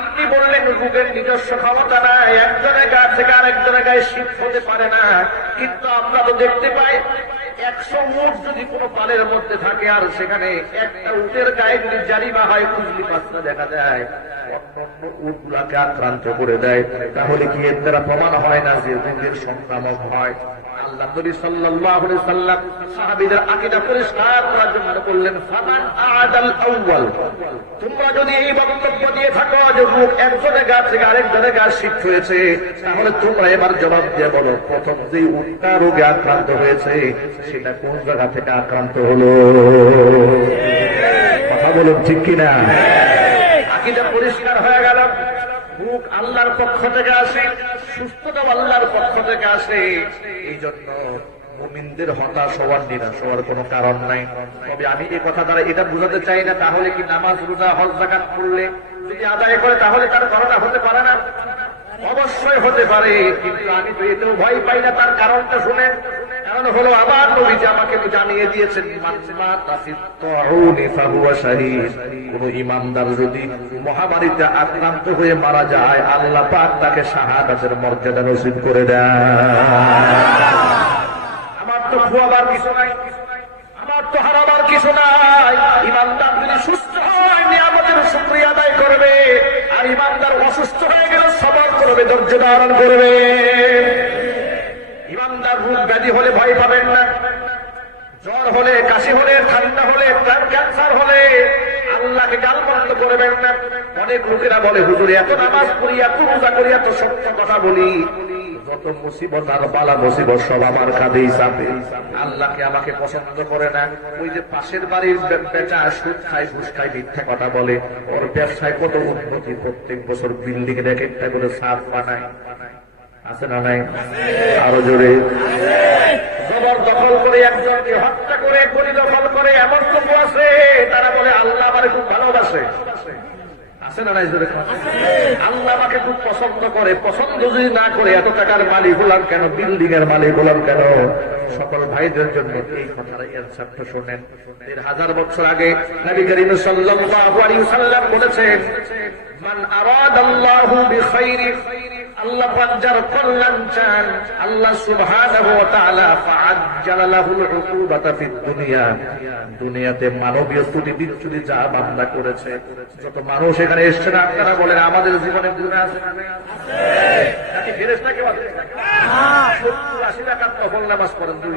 আপনি বললেন রোগের নিজস্ব ক্ষমতা নাই, একজনের গা থেকে আরেকজনের গায়ে শীত হতে পারে না, কিন্তু আমরা তো দেখতে পাই ১০০ উট যদি কোনো পালের মধ্যে থাকে আর সেখানে একটা উটের গায়ে যদি জারিবা হয়, কুজলি পাঁচটা দেখা যায়, অন্যান্য উটগুলাকে আক্রান্ত করে দেয়। তাহলে কি এর দ্বারা প্রমাণ হয় না যে রোগের সংক্রামক হয়? আল্লাহ নবী সাল্লাল্লাহু আলাইহি সাল্লাম সাহাবীদের আকীদা পরিষ্কার করার জন্য বললেন, ফামান আদাল আউয়াল, তোমরা যদি এই বক্তব্য দিয়ে থাকো যে রোগ একজনের গা থেকে আরেকজনের গা শিফট হয়েছে, তাহলে তোমরা এবার জবাব দিয়ে বলো, প্রথম যে উটটা রোগে আক্রান্ত হয়েছে সেটা কোন জায়গা থেকে আক্রান্ত হলো? কথা বলুন ঠিক কিনা? আকীদা পরিষ্কার হয়ে গেল। রোগ আল্লাহর পক্ষ থেকে আসে, সুস্থতা আল্লাহর পক্ষ থেকে আসে। এই জন্য মুমিনদের হতাশ হওয়ার, নিরাশ হওয়ার কোনো কারণ নাই। তবে আমি এই কথা দ্বারা এটা বুঝাতে চাই না তাহলে কি নামাজ রোজা হজ যাকাত করলে যদি আদায় করে তাহলে তার করোনা হতে পারে না? অবশ্যই হতে পারে, কিন্তু আমি তো এতেও ভয় পাই না। তার কারণটা শুনেন। কারণ হলো আবার নবীজি আমাকে জানিয়ে দিয়েছেন, কোন ইমানদার যদি মহামারীতে আক্রান্ত হয়ে মারা যায় আল্লাহ পাক তাকে শাহাদাতের মর্যাদা নসিব করে দেয়। আমার তো খুয়াবার কিছু নাই, আমার তো হারাবার কিছু নাই। ইমানদার যদি সুস্থ হয় নিয়ামতের শুকরিয়া আদায় করবে, আর ইমানদার অসুস্থ হয়ে গেলে সবর করবে, ধৈর্য ধারণ করবে। ইমানদার রোগ ব্যাধি হলে ভয় পাবেন না। জ্বর হলে, কাশি হলে, ঠান্ডা হলে, ক্যান্সার হলে আল্লাহকে গালমন্দ করবেন না। অনেক লোকেরা বলে, হুজুর এত নামাজ পড়ি, এত রোজা করি, এত সত্য কথা বলি, যত মুসিবত আর বালা মুসিবত সব আমার কাঁধেই চাপে, আল্লাহকে আমাকে পছন্দ করে না। ওই যে পাশের বাড়ির বেটা সুদ খায়, ঘুষ খায়, মিথ্যা কথা বলে, ওর ব্যবসায় কত উন্নতি, প্রত্যেক বছর বিল্ডিং এর একটা করে ছাদ বানায়, আছে না নাই? আরো জোরে। জবরদখল করে একজনকে হত্যা করে গলি দখল করে এমন লোক আছে, তারা বলে আল্লাহ আমারে খুব ভালোবাসে, আছে না নাই? জোরে। আল্লাহ আমাকে খুব পছন্দ করে। পছন্দ যদি না করে এত টাকার মালিক হলাম কেন, বিল্ডিং এর মালিক হলাম কেন? সকল ভাইদের জন্য এই কথাটা এর সাথে শোনেন। ১,৫০০ বছর আগে নবী করিম সাল্লাল্লাহু আলাইহি ওয়াসাল্লাম বলেছেন, মান আরাদাল্লাহু বিখাইরিন, আল্লাহ যার কল্যাণ চান, আল্লাহ সুবহানাহু ওয়া তাআলা ফাআজ্জালা লাহুল উকুবাতা ফিদ দুনিয়া, দুনিয়াতে মানবীয় ত্রুটি বিচ্যুতি যা বান্দা করেছে, যত মানুষ এখানে এসছে না, আপনারা বলেন আমাদের জীবনে গুনাহ আছে না? নাকি ফেরেশতা কেউ আছে? ৭০-৮০ রাকাত নফল নামাজ পড়েন, দুই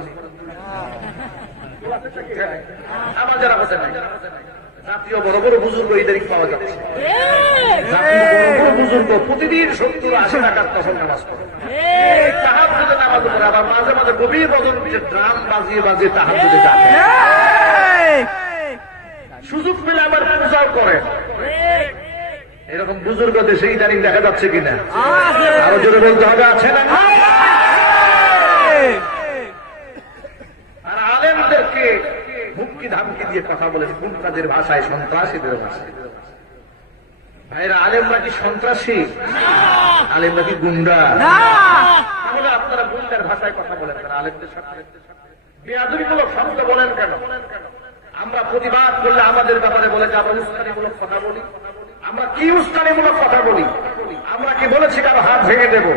আমার যারা বসে নাই। জাতীয় বড় বড় বুজুর্গ ইদারিং পাওয়া যাচ্ছে, জাতীয় বড় বড় বুজুর্গ প্রতিদিন ৭০-৮০ রাকাত নফল নামাজ পড়ে, তাহাজ্জুদের নামাজ পড়ে, আবার মাঝে মাঝে গভীর বদন পিঠে ড্রাম বাজিয়ে বাজিয়ে তাহাজ্জুদে যান। সুযোগ পেলে আবার পূজাও করে। এরকম বুজুর্গ দেশে ইদারিং দেখা যাচ্ছে কিনা? আরো জোরে বলতে হবে, আছে না? আর আলেমদেরকে হুমকি ধামকি দিয়ে কথা বলে, কোন কাজের ভাষায়? সন্ত্রাসীদের ভাষায়। ভাইরা, আলেমরা কি সন্ত্রাসী? আলেমরা কি গুন্ডা? তাহলে আপনারা গুন্ডার ভাষায় কথা বলেন কেন? আলেমদের সাথে বেয়াদবিমূলক শব্দ বলেন কেন? আমরা প্রতিবাদ করলে আমাদের ব্যাপারে বলে যে আমরা উস্কানিমূলক কথা বলি। আমরা কি উস্কানিমূলক কথা বলি? আমরা কি বলেছি কারো হাত ভেঙে দেবো,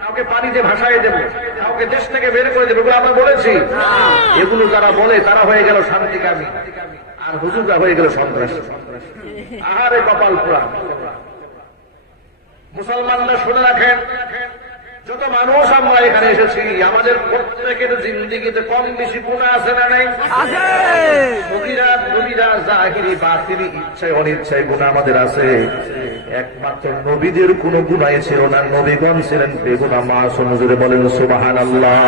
কাউকে পানিতে ভাসায় দেবো, কাউকে দেশ থেকে বের করে দেবো? এগুলো আমরা বলেছি? এগুলো যারা বলে তারা হয়ে গেল শান্তিকামী, আর হুজুররা হয়ে গেল সন্ত্রাসী। আহারে কপাল পোড়া। মুসলমানরা শুনে রাখেন, যত মানুষ আমরা এখানে এসেছি, আমাদের প্রত্যেকের জিন্দেগিতে কম বেশি গুনাহ আছে না নাই? সগীরা কবিরা জাহিরি বাতিনি ইচ্ছায় অনিচ্ছায় গুনাহ আমাদের আছে। একমাত্র নবীদের কোনো গুনাহ ছিল না, নবীগণ ছিলেন বেগুনাহ মাসুম। জোরে বলেন সুবহানাল্লাহ।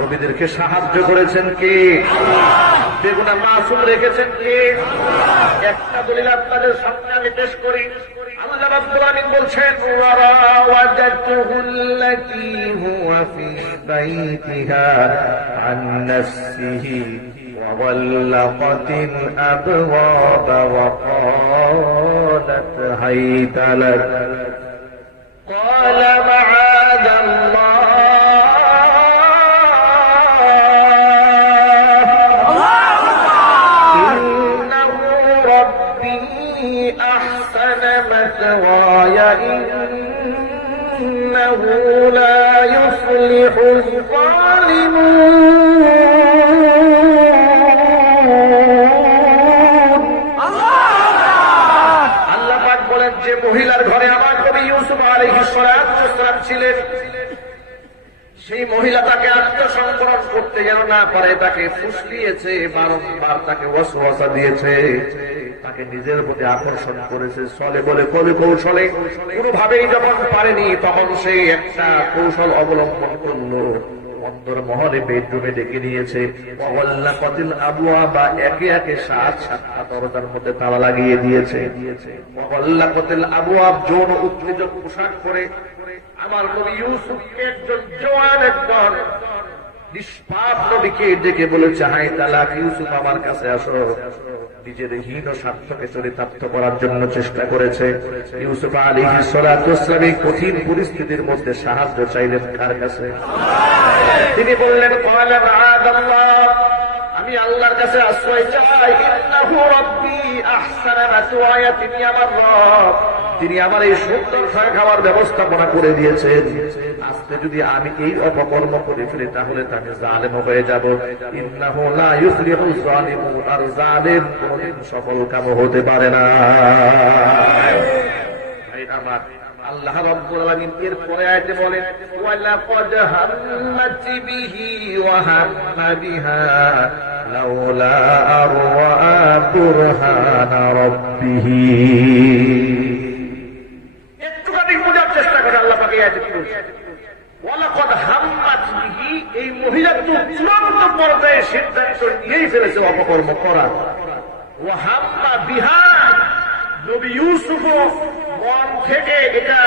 নবীদেরকে সাহায্য করেছেন কে? বেগুনাহ মাসুম রেখেছেন কে? একটা দলিল আপনাদের সামনে আমি পেশ করি। আল্লাহ রাব্বুল আলামিন বলছেন, ওয়ারাওয়াদাতুহু আল্লাতী হুয়া ফী বাইতিহা আন নাফসিহি ওয়া গাল্লাকাতিল আবওয়াবা ওয়া ক্বালাত হাইতা লাক ক্বালা মাআযাল্লাহ إنه لا يفلح الظالمون। আল্লাহ পাক বলেন, যে মহিলার ঘরে আমার নবী ইউসুফ আলাইহিস সালাম ছিলেন, সেই মহিলা তাকে আত্মসংবরণ করতে যেন না পারে, তাকে ফুসলিয়েছে, বারংবার তাকে ওয়াসওয়াসা দিয়েছে, তাকে নিজের প্রতি আকর্ষণ করেছে, চলে বলে কবি কৌশলে। কোনোভাবেই যখন পারেনি, তখন সে একটা কৌশল অবলম্বন করলো। অন্তর্মহলে বেডরুমে ডেকে নিয়েছে, ওয়াল্লাকাতিল আবওয়াবা, একে একে সাতটা দরজার মধ্যে তালা লাগিয়ে দিয়েছে। ওয়াল্লাকাতিল আবওয়াব, যৌন উত্তেজক পোশাক পরে আমার নবী ইউসুফকে একজন জওয়ান, একজন নিষ্পাপ নবীকে ডেকে বলেছে, হাই তালাক ইউসুফ, আমার কাছে আসো। নিজের হীন স্বার্থকে চরিতার্থ করার জন্য চেষ্টা করেছে। ইউসুফ আলাইহিস সালাতু ওয়াস সালাম কঠিন পরিস্থিতির মধ্যে সাহায্য চাইলেন কার কাছে? তিনি বললেন, ক্বালা মাআযাল্লাহ, আমি আল্লাহর কাছে আশ্রয় চাই। ইন্নাহু রাব্বী আহসানা মাসওয়ায়া, তিনি আমার রব, তিনি আমার এই সুন্দর খাওয়ার ব্যবস্থাপনা করে দিয়েছেন। আজকে যদি আমি এই অপকর্ম করে ফেলি, তাহলে আমি জালেম হয়ে যাব। ইন্নাহু লা ইউফলিহুল যালিমুন, আর জালেম কোনদিন সফল কাম হতে পারে না। আমার আল্লাহ রাব্বুল আলামিন এর পরে আয়াতে বলেন, ওয়ালাকাদ হাম্মাত বিহি ওয়া হাম্মা বিহা লাউলা আরওয়া বুরহানা রাব্বিহি। একটুখানি বোঝার চেষ্টা করে আল্লাহ পাক এই আয়াতে কি বলছেন। ওয়ালাকাদ হাম্মাত বিহি, এই মহিলা তো চূড়ান্ত পর্যায়ে সিদ্ধান্ত নিয়েই ফেলেছে অপকর্ম করার। ওয়া হাম্মা বিহা, নবী ইউসুফ মন থেকে এটা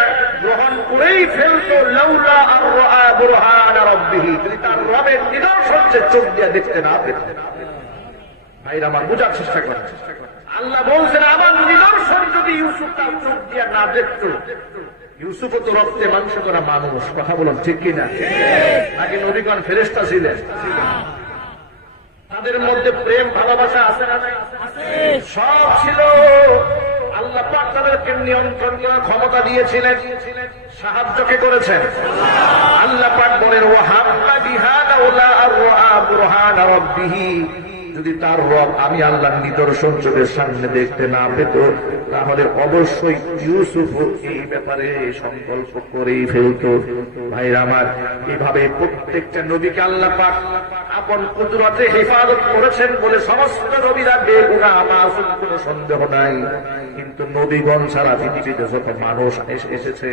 গ্রহণ করেই ফেলতো। লাউলা আরআ বুরহানা রাব্বিহি, যদি তার রবের নিদর্শন চোখ দিয়ে দেখতে না পেতেন। ভাইরা আমার, বোঝার চেষ্টা করেন। আল্লাহ বলছেন, আমার নিদর্শন যদি ইউসুফ তার চোখ দিয়ে না দেখত। ইউসুফও তো রক্তে মাংস করা মানুষ, কথা বলুন ঠিক কিনা? নাকি নবীগণ ফেরেশতা ছিলেন? তাদের মধ্যে প্রেম ভালোবাসা আছে না? সব ছিল। আল্লাহ পাক তাদেরকে নিয়ন্ত্রণ করার ক্ষমতা দিয়েছিলেন, সাহায্যকে করেছেন। আল্লাহ পাক বলেন, ওয়া হাম্মা বিহা লাউলা আরআ বুরহানা রাব্বিহি, যদি তার রব আমি আল্লাহর নিদর্শন চোখের সামনে দেখতে না পেত, তাহলে অবশ্যই ইউসুফ এই ব্যাপারে সংকল্প করেই ফেলত। ভাইরা আমার, এইভাবে প্রত্যেকটা নবীকে আল্লাহ পাক আপন কুদরতে হেফাজত করেছেন বলে সমস্ত নবীরা বেগুনাহ মাসুম, কোনো সন্দেহ নাই। কিন্তু নবীগণ ছাড়া পৃথিবীতে যত মানুষ এসেছে,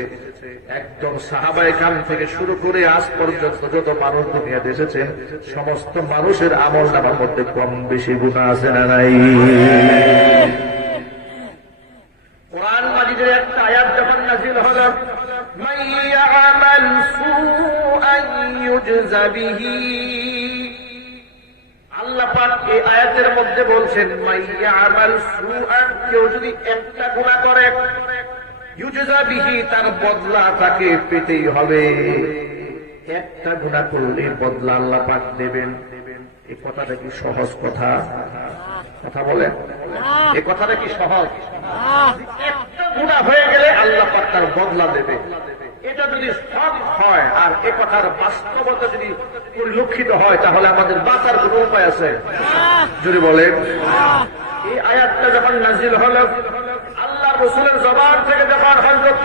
একদম সাহাবায়ে কেরাম থেকে শুরু করে আজ পর্যন্ত যত মানুষ দুনিয়াতে এসেছেন, সমস্ত মানুষের আমলনামার মধ্যে কম বেশি গুনাহ আছে না নাই? কোরআন মাজিদের একটা আয়াত যখন নাযিল হলো, মান ইয়ামাল সুআন ইউজযা বিহি, আল্লাহ পাক পাক এই আয়াতের মধ্যে বলছেন মাইয়া আমাল সুআন, কেউ যদি একটা গুনাহ করে ইউজা বিহি, তার বদলা তাকে পেতেই হবে। একটা গুনাহ করলে বদলা আল্লাহ পাক দেবেন। এই কথাটা কি সহজ কথা? কথা বলেন, এই কথাটা কি সহজ? একটা গুনাহ হয়ে গেলে আল্লাহ পাক তার বদলা দেবে, এটা যদি সব হয় আর এ কথার বাস্তবতা যদি পরিলক্ষিত হয়, তাহলে আমাদের বাঁচার কোন উপায় আছে? যদি বলেন, এই আয়াতটা যখন নাজিল হলো, আল্লাহ রাসূলের জবান থেকে যখন হযরত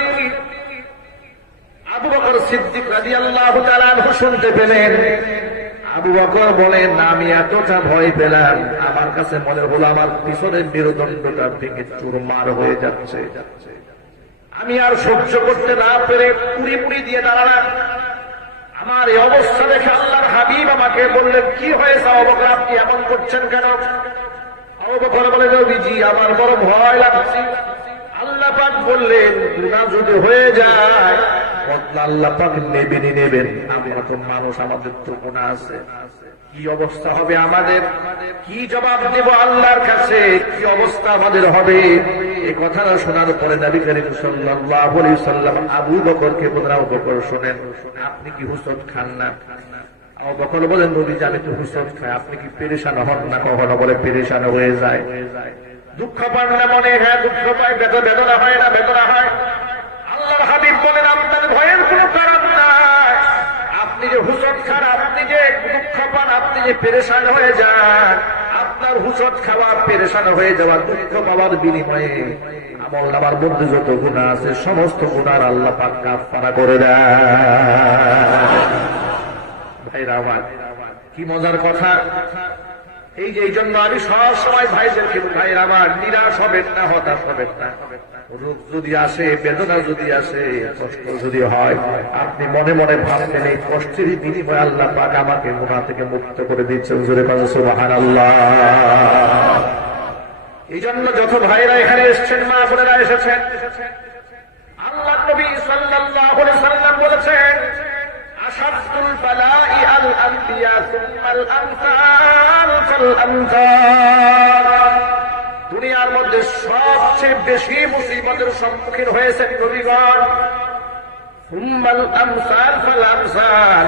আবু বকর সিদ্দিক রাদিয়াল্লাহু তাআলা আনহু শুনতে পেলেন, আবু বকর বলেন, আমি এতটা ভয় পেলাম, আমার কাছে মনে হলো আমার পিছনের মেরুদণ্ডটা ভেঙে চুরমার হয়ে যাচ্ছে। আমি আর সহ্য করতে না পেরে পুরি পুরি দিয়ে দাঁড়ালাম। আমার এই অবস্থা দেখে আল্লাহর হাবিব আমাকে বললেন, কি হয়েছে আবু বকর, আপনি এমন করছেন কেন? আবু বকর বলে, নবীজি আমার বড় ভয় লাগছে। আল্লাহ পাক বললেন, গুনাহ যদি হয়ে যায় বদলা আল্লাহ পাক নেবেনই নেবেন। আমরা তো মানুষ, আমাদের তো গুনাহ আছে। কি অবস্থা হবে আমাদের? কি জবাব দেব আল্লাহর কাছে? কি অবস্থা আমাদের হবে? এই কথাটা শোনার পরে নবী করিম সাল্লাল্লাহু আলাইহি ওয়াসাল্লাম আবু বকরকে বললেন, আবু বকর শোনেন, আপনি কি হুসত খান না? আবু বকর বলেন, নবীজি আমি তো হুসত খাই। আপনি কি পেরেশান হন না? কখনো বলে পেরেশান হয়ে যায়। দুঃখ পান না মনে? হ্যাঁ দুঃখ পায়। বেদনা হয় না? বেদনা হয়। আল্লাহর হাবিব বলেন, আপনার ভয়ের কোনো কারণ নাই। আপনি যে হুসত খান, আপনি যে দুঃখ পান, আপনি যে পেরেশান হয়ে যান, আপনার হুসত খাওয়া, পেরেশান হয়ে যাওয়া, দুঃখ পাওয়ার বিনিময়ে আমলনামার মধ্যে যত গুনাহ আছে সমস্ত গুনাহর আল্লাহ পাক কাফারা করে দেয়। ভাইরা আমার, কি মজার কথা! এই জন্য আমি সব সময় ভাইদেরকে, ভাইরা আমার, নিরাশ হবেন না, হতাশ হবেন না। রোগ যদি আসে, বেদনা যদি আসে, কষ্ট যদি হয়, আপনি মনে মনে ভাববেন এই কষ্টের বিনিময়ে আল্লাহ পাক আমাকে গুনাহ থেকে মুক্ত করে দিচ্ছেন। জোরে বলেন সুবহানাল্লাহ। এই জন্য যত ভাইরা এখানে এসেছেন, মা বোনেরা এসেছেন, আল্লাহ নবী সাল্লাল্লাহু আলাইহি ওয়াসাল্লাম বলেছেন, আশাদুল বালাই আল আনবিয়া সুম্মাল আমসাল ফাল আমসাল। দুনিয়ার মধ্যে সবচেয়ে বেশি মুসিবতের সম্মুখীন হয়েছেন নবীগণ। সুম্মাল আমসাল ফাল আমসাল।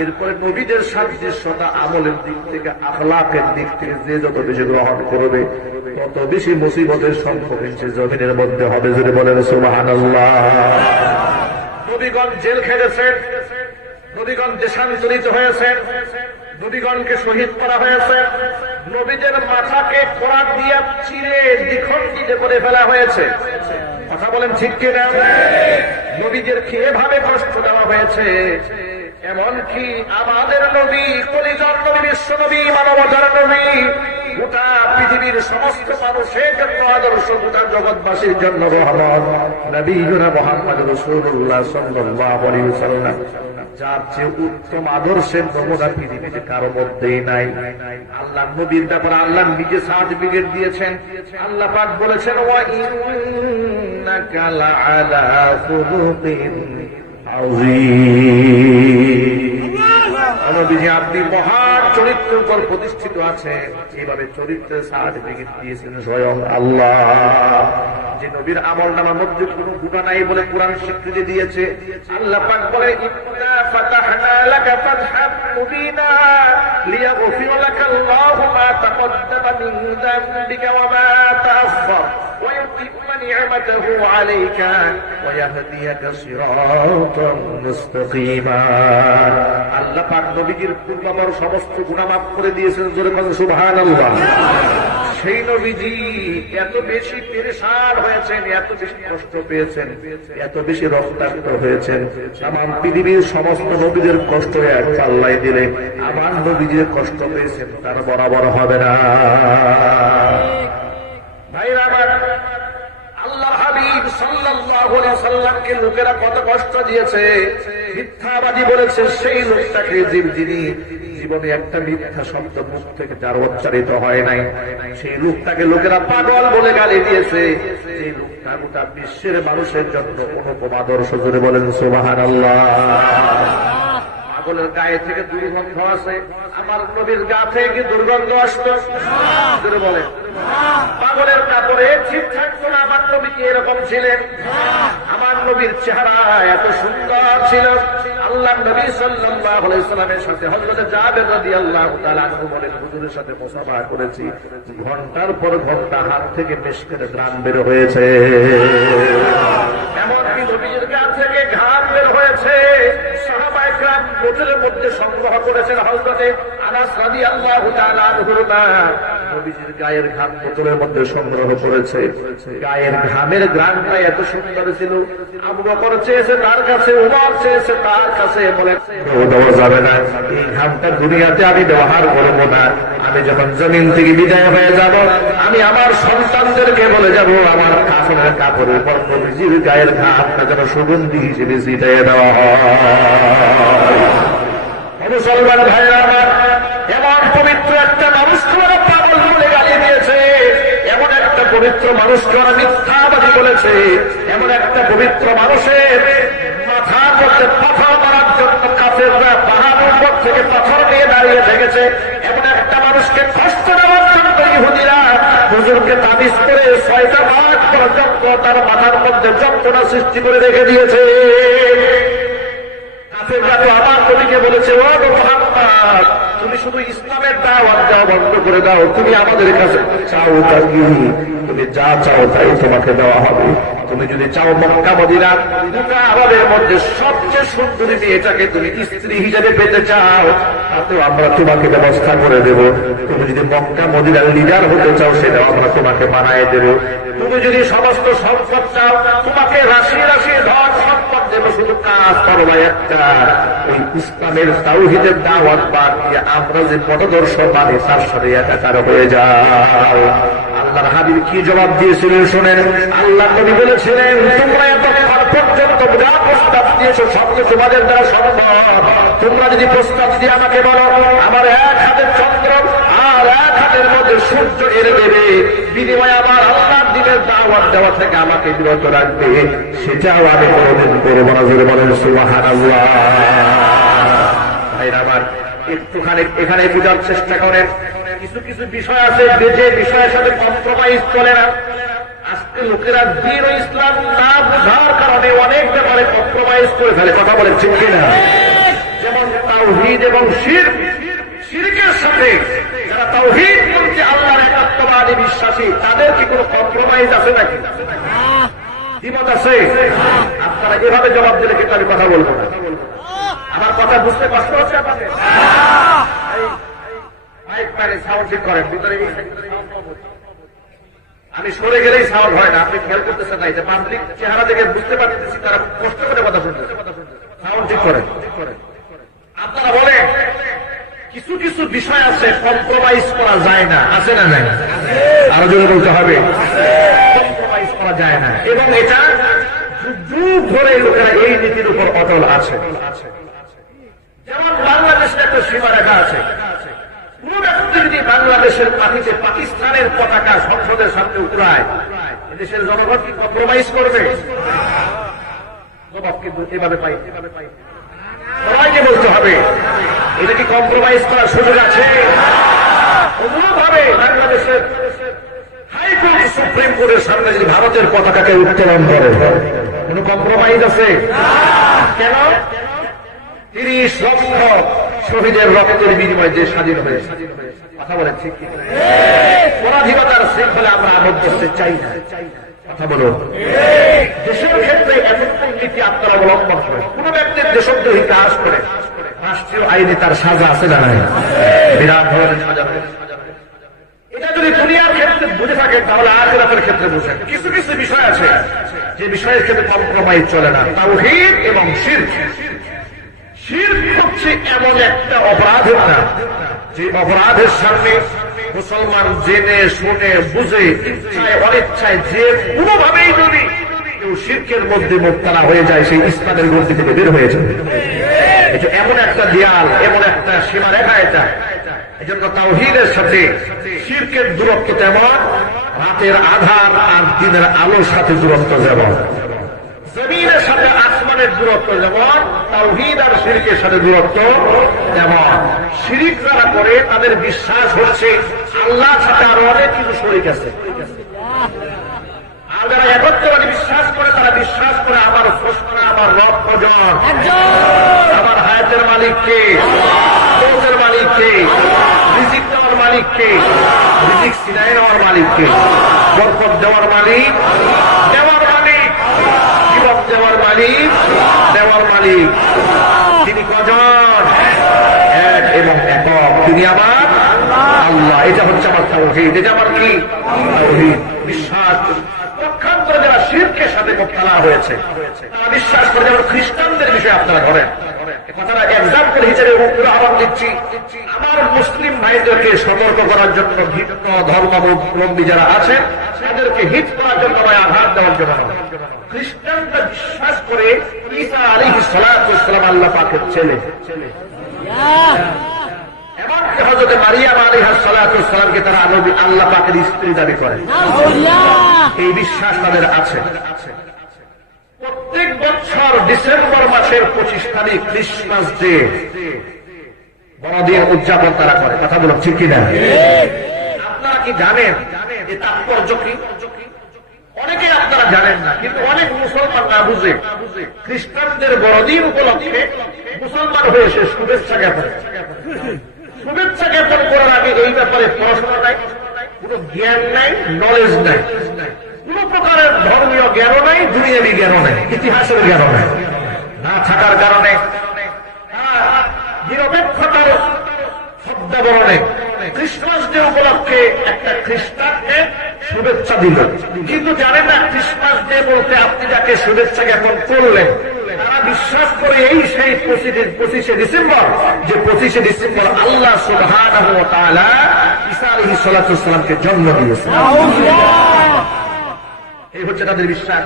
এরপরে নবীদের সাদৃশ্যতা আমলের দিক থেকে, আখলাকের দিক থেকে যে যত বেশি গ্রহণ করবে তত বেশি মুসিবতের সম্মুখীন সে জমিনের মধ্যে হবে। যদি বলেন সুবহানাল্লাহ। নবীগণ জেল খেটেছেন, নবীগণ দেশান্তরিত হয়েছেন, নবীগণকে শহীদ করা হয়েছে, নবীদের মাথাকে কোরআন দিয়ে চিরে দ্বিখণ্ডিত করে ফেলা হয়েছে। কথা বলেন ঠিক কিনা? নবীদেরকে এভাবে কষ্ট দেওয়া হয়েছে, এমনকি আমাদের নবী, কলিজার নবী, বিশ্ব নবী, মানবতার নবী, গোটা পৃথিবীর সমস্ত মানুষের জন্য আদর্শ, গোটা জগৎবাসীর জন্য রহমত, নবীনা মুহাম্মদ রাসূলুল্লাহ সাল্লাল্লাহু আলাইহি ওয়াসাল্লাম, যার চেয়ে উত্তম আদর্শের নমুনা পৃথিবীতে কারো মধ্যেই নাই। আল্লাহ নবীর ব্যাপারে আল্লাহ নিজে সার্টিফিকেট দিয়েছেন। আল্লাহ পাক বলেছেন, ওয়া ইন্নাকা লাআলা খুলুকিন আযীম। নবীজি আপনি মহান চরিত্রের উপর প্রতিষ্ঠিত আছেন। এইভাবে চরিত্রের সার্টিফিকেট দিয়েছেন স্বয়ং আল্লাহ। যে নবীর আমলনামার মধ্যে কোনো গুনাহ নাই বলে কোরআন স্বীকৃতি দিয়েছে। আল্লাহ পাক বলে, ইন্না ফাতাহনা লাকা ফাতহাম মুবিনা লিয়াগফিরা লাকাল্লাহু মা তাকদ্দামা মিন যামবিকা ওয়া মা তাআখখার ওয়া ইউতিম্মা নি'মাতাহু আলাইকা ওয়া ইয়াহদিয়াকা সিরাতাম মুস্তাকিমা। আল্লাহ পাক নবীর পূর্বাপর সমস্ত গুনাহ মাফ করে দিয়েছেন। জোরে বলেন সুবহানাল্লাহ। সেই নবীজি এত বেশি পেরেশান হয়েছেন, এত বেশি কষ্ট পেয়েছেন, এত বেশি রক্তাক্ত হয়েছেন, আমার পৃথিবীর সমস্ত নবীদের কষ্ট এক পাল্লায় দিলে আমার নবীজির কষ্ট পেয়েছেন তার বরাবর হবে না। ভাইরা আমার, আল্লাহ হাবিব সাল্লাল্লাহু আলাইহি ওয়াসাল্লামকে লোকেরা কত কষ্ট দিয়েছে, মিথ্যাবাদী বলেছে। সেই লোকটাকে যিনি জীবনে একটা মিথ্যা শব্দ মুখ থেকে যার উচ্চারিত হয় নাই, সেই লোকটাকে লোকেরা পাগল বলে গালি দিয়েছে। সেই লোকটা গোটা বিশ্বের মানুষের জন্য অনুপম আদর্শ। জোরে বলেন সুবহানাল্লাহ। পাগলের গায়ে থেকে দুর্গন্ধ আসে, আমার নবীর গা থেকে কি দুর্গন্ধ আসতো? বলে পাগলের কাপড়ে ঠিক থাকতো না, আমার নবী কি এরকম ছিলেন? আমার নবীর চেহারা এত সুন্দর ছিল। আল্লাহ নবী সাল্লাল্লাহু আলাইহি ওয়াসাল্লামের সাথে হযরত জাবের রাদিয়াল্লাহু তাআলা আনহু বলেন, হুজুরের সাথে মুসাফা করেছি, ঘন্টার পর ঘন্টা হাত থেকে মিশকের ঘ্রাণ বের হয়েছে। এমনকি নবীর গা থেকে ঘ্রাণ বের হয়েছে। সাহাবায়ে কেরাম বোতলের মধ্যে সংগ্রহ করেছেন হযরত আনাস রাদিয়াল্লাহু তাআলা আনহুর মা নবীজির গায়ের ঘাম বোতলের মধ্যে সংগ্রহ করেছে। গায়ের ঘামের ঘ্রাণটা এত সুন্দর ছিল, আবু বকর চেয়েছে তার কাছে, উমর চেয়েছে তার কাছে, বলে দেওয়া যাবে না, এই ঘামটা দুনিয়াতে আমি ব্যবহার করবো না। আমি যখন জমিন থেকে বিদায় হয়ে যাব, আমি আমার সন্তানদেরকে বলে যাব আমার কাফনের কাপড়ের উপর নবীজির গায়ের ঘামটা যেন সুগন্ধি হিসেবে ছিটিয়ে দেওয়া হয়। মুসলমান ভাইরা আমার, এমন পবিত্র একটা মানুষকে ওরা পাগল বলে গালি দিয়েছে, এমন একটা পবিত্র মানুষকে ওরা মিথ্যাবাদী বলেছে, এমন একটা পবিত্র মানুষের মাথার মধ্যে পাথর মারার জন্য কাফেররা পাহাড়ের উপর থেকে পাথর নিয়ে দাঁড়িয়ে থেকেছে, এমন একটা মানুষকে কষ্ট দেওয়ার জন্য ইহুদিরা হুজুরকে তাবিজ করে 6টা ভাগ পর্যন্ত তার মাথার মধ্যে যন্ত্রণা সৃষ্টি করে রেখে দিয়েছে। আমার নবীকে বলেছে, ও মুহাম্মদ, তুমি শুধু ইসলামের দাওয়াত দেওয়া বন্ধ করে দাও, তুমি আমাদের কাছে চাও তাই, তুমি যা চাও তাই তোমাকে দেওয়া হবে। তুমি যদি চাও মক্কা মদিনা দুটা আরবের মধ্যে সবচেয়ে সুন্দরী মেয়েটাকে তুমি স্ত্রী হিসেবে পেতে চাও, তাতেও আমরা তোমাকে ব্যবস্থা করে দেব। তুমি যদি মক্কা মদিনার লিডার হতে চাও, সেটাও আমরা তোমাকে বানায় দেব। তুমি যদি সমস্ত সম্পদ চাও, তোমাকে রাশি রাশি ধন সম্পদ দেব, শুধু কাজ করবা একটা, ওই ইসলামের তাওহীদের দাওয়াত বাদ দিয়ে আমরা যে পথদর্শ মানি তার সাথে একাকার হয়ে যাও। আল্লাহর হাবিব কি জবাব দিয়েছিলেন শোনেন। আল্লাহ নবী বলেছিলেন, তোমরা এতক্ষণ পর্যন্ত যা প্রস্তাব দিয়েছো সবকে তোমাদের দ্বারা সম্ভব। তোমরা যদি প্রস্তাব দিয়ে আমাকে বলো আমার এক হাতের চন্দ্র আর এক হাতের মধ্যে সূর্য এনে দেবে, বিনিময়ে আমার আল্লাহর দিনের দাওয়াত দেওয়া থেকে আমাকে বিরত রাখবে, সেটাও আমি কোনোদিন করবো না। জোরে বলেন সুবহানাল্লাহ। ভাইরা আমার, একটুখানি এখানে বোঝার চেষ্টা করেন, কিছু কিছু বিষয় আছে যে বিষয়ের সাথে কম্প্রোমাইজ চলে না। আজকে লোকেরা দ্বীন ও ইসলাম না বোঝার কারণে অনেক ব্যাপারে কম্প্রোমাইজ করে ফেলে। কথা বলেন ঠিক কিনা? যেমন তাওহীদ এবং শিরক, শিরকের সাথে যারা তাওহীদ বলছে আল্লাহর একাত্মবাদী বিশ্বাসী, তাদের কি কোনো কম্প্রোমাইজ আছে নাকি? দ্বিমত আছে? আপনারা এভাবে জবাব দিলে কিন্তু আমি কথা বলবো না। আমার কথা বুঝতে কষ্ট হচ্ছে আপনাদের? সাউন্ড ঠিক করেন, ভিতরে আমি সরে গেলেই সাউন্ড হয় না। আপনি খেয়াল করতেছেন না, পাবলিক চেহারা দেখে বুঝতে পারতেছি তারা কষ্ট করে কথা শুনতেছে। সাউন্ড ঠিক করেন। আপনারা বলেন কিছু কিছু বিষয় আছে কম্প্রোমাইজ করা যায় না, আছে না নাই? আরো জোরে বলতে হবে, কম্প্রোমাইজ করা যায় না। এবং এটা যুগ ধরে লোকেরা এই নীতির উপর অটল আছে। যেমন বাংলাদেশের একটা সীমারেখা আছে, কোন ব্যক্তি যদি বাংলাদেশের মাটিতে পাকিস্তানের পতাকা সংসদের সামনে উঠরায়, দেশের জনগণ কি কম্প্রোমাইজ করবে? জবাব কিন্তু এভাবে পাই, সবাইকে বলতে হবে এটা কি কম্প্রোমাইজ করার সুযোগ আছে? অনুরূপভাবে বাংলাদেশের হাইকোর্ট সুপ্রিম কোর্টের সামনে যদি ভারতের পতাকাকে উত্তোলন করে, কোন কম্প্রোমাইজ আছে? কেন? 30 লক্ষ শহীদের রক্তের বিনিময়ে যে স্বাধীন হয়েছে। কথা বলেন ঠিক কি? পরাধীনতার শৃঙ্খলে আমরা আবদ্ধ হতে চাই না। কথা বলুন। দেশের ক্ষেত্রে এতটুকু নীতি আপনারা অবলম্বন করেন। কোন ব্যক্তির দেশদ্রোহী কাজ করে রাষ্ট্রীয় আইনে তার সাজা আছে না নাই? বিরাট ধরনের সাজা। এটা যদি দুনিয়ার ক্ষেত্রে বুঝে থাকেন তাহলে আখিরাতের ক্ষেত্রে বুঝেন। কিছু কিছু বিষয় আছে যে বিষয়ের ক্ষেত্রে কম্প্রোমাইজ চলে না। তাওহীদ এবং শিরক। শিরক হচ্ছে এমন একটা অপরাধের নাম যে অপরাধের সামনে মুসলমান জেনে শুনে বুঝে ইচ্ছায় অনিচ্ছায় যে কোনোভাবেই যদি কেউ শিরকের মধ্যে মুবতালা হয়ে যায়, সেই ইসলামের গণ্ডি থেকে বের হয়ে যায়। এটা এমন একটা দেয়াল, এমন একটা সীমারেখা এটা। এই জন্য তাওহীদের সাথে শিরকের দূরত্ব তেমন রাতের আধার আর দিনের আলোর সাথে দূরত্ব যেমন। জমিনের সাথে আসমান ইমানের দূরত্ব যেমন, তাওহীদ আর শিরকের সাথে দূরত্ব যেমন। শিরিক যারা করে তাদের বিশ্বাস হচ্ছে আল্লাহ ছাড়া আরো অনেক কিছু শরীক আছে। আর যারা একত্রবাদী বিশ্বাস করে তারা বিশ্বাস করে আমার স্রষ্টা, আমার রব কজন, আমার হায়াতের মালিক কে, মৌতের মালিক কে, রিজিক দেওয়ার মালিক কে, রিজিক সিনাই নেওয়ার মালিক কে, বরকত দেওয়ার মালিক, দেওয়ার মালিক, জীবন দেওয়ার মালিক, দেওয়ার মালিক। তিনি কজন? এক এবং একক, তিনি আমার আল্লাহ। এটা হচ্ছে আমার তাওহীদ, এটা আমার কি তাওহীদ বিশ্বাস। পক্ষান্তরে যারা শিরকের সাথে মোবতালা হয়েছে তারা বিশ্বাস করে, যেমন খ্রিস্টানদের বিষয়ে আপনারা ধরেন, কথাটা এক্সাম্পল হিসেবে উদাহরণ দিচ্ছি। আমার মুসলিম ভাইদেরকে সতর্ক করার জন্য, ভিন্ন ধর্মাবলম্বী যারা আছেন তাদেরকে হিট করার জন্য, আঘাত দেওয়ার জন্য। খ্রিস্টানরা বিশ্বাস করে ঈসা আলাইহিস সালাতু ওয়াস সালাম আল্লাহ পাকের ছেলে, এমনকি হযরত মারিয়াম আলাইহাস সালাতু ওয়াস সালামকে তারা আল্লাহ পাকের স্ত্রী দাবি করে। এই বিশ্বাস তাদের আছে। প্রত্যেক বছর ডিসেম্বর মাসের 25 তারিখ ক্রিসমাস ডে, বড়দিন উদযাপন তারা করে। কথা বলো ঠিক কিনা? আপনারা কি জানেন এর তাৎপর্য কি? অনেকে আপনারা জানেন না, কিন্তু অনেক মুসলমান না বুঝে খ্রিস্টানদের বড়দিন উপলক্ষে মুসলমান হয়ে সে শুভেচ্ছা জ্ঞাপন। শুভেচ্ছা জ্ঞাপন করার আগে এই ব্যাপারে পড়াশোনা নাই, কোন জ্ঞান নাই, নলেজ নাই, কোন প্রকারের ধর্মীয় জ্ঞানও নাই, দুনিয়াবী জ্ঞানও নাই, ইতিহাসের জ্ঞানও নাই। না থাকার কারণে নিরপেক্ষতার শব্দাবরণে ক্রিসমাস ডে উপলক্ষে একটা খ্রিস্টানকে শুভেচ্ছা দিল, কিন্তু জানেন না ক্রিসমাস ডে বলতে আপনি যাকে শুভেচ্ছা জ্ঞাপন করলেন তারা বিশ্বাস করে এই সেই 25শে ডিসেম্বর, যে 25শে ডিসেম্বর আল্লাহ সুবহানাহু ওয়া তাআলা ঈসা আলাইহিস সালাতু ওয়াস সালামকে জন্ম দিয়েছেন। এই হচ্ছে তাদের বিশ্বাস।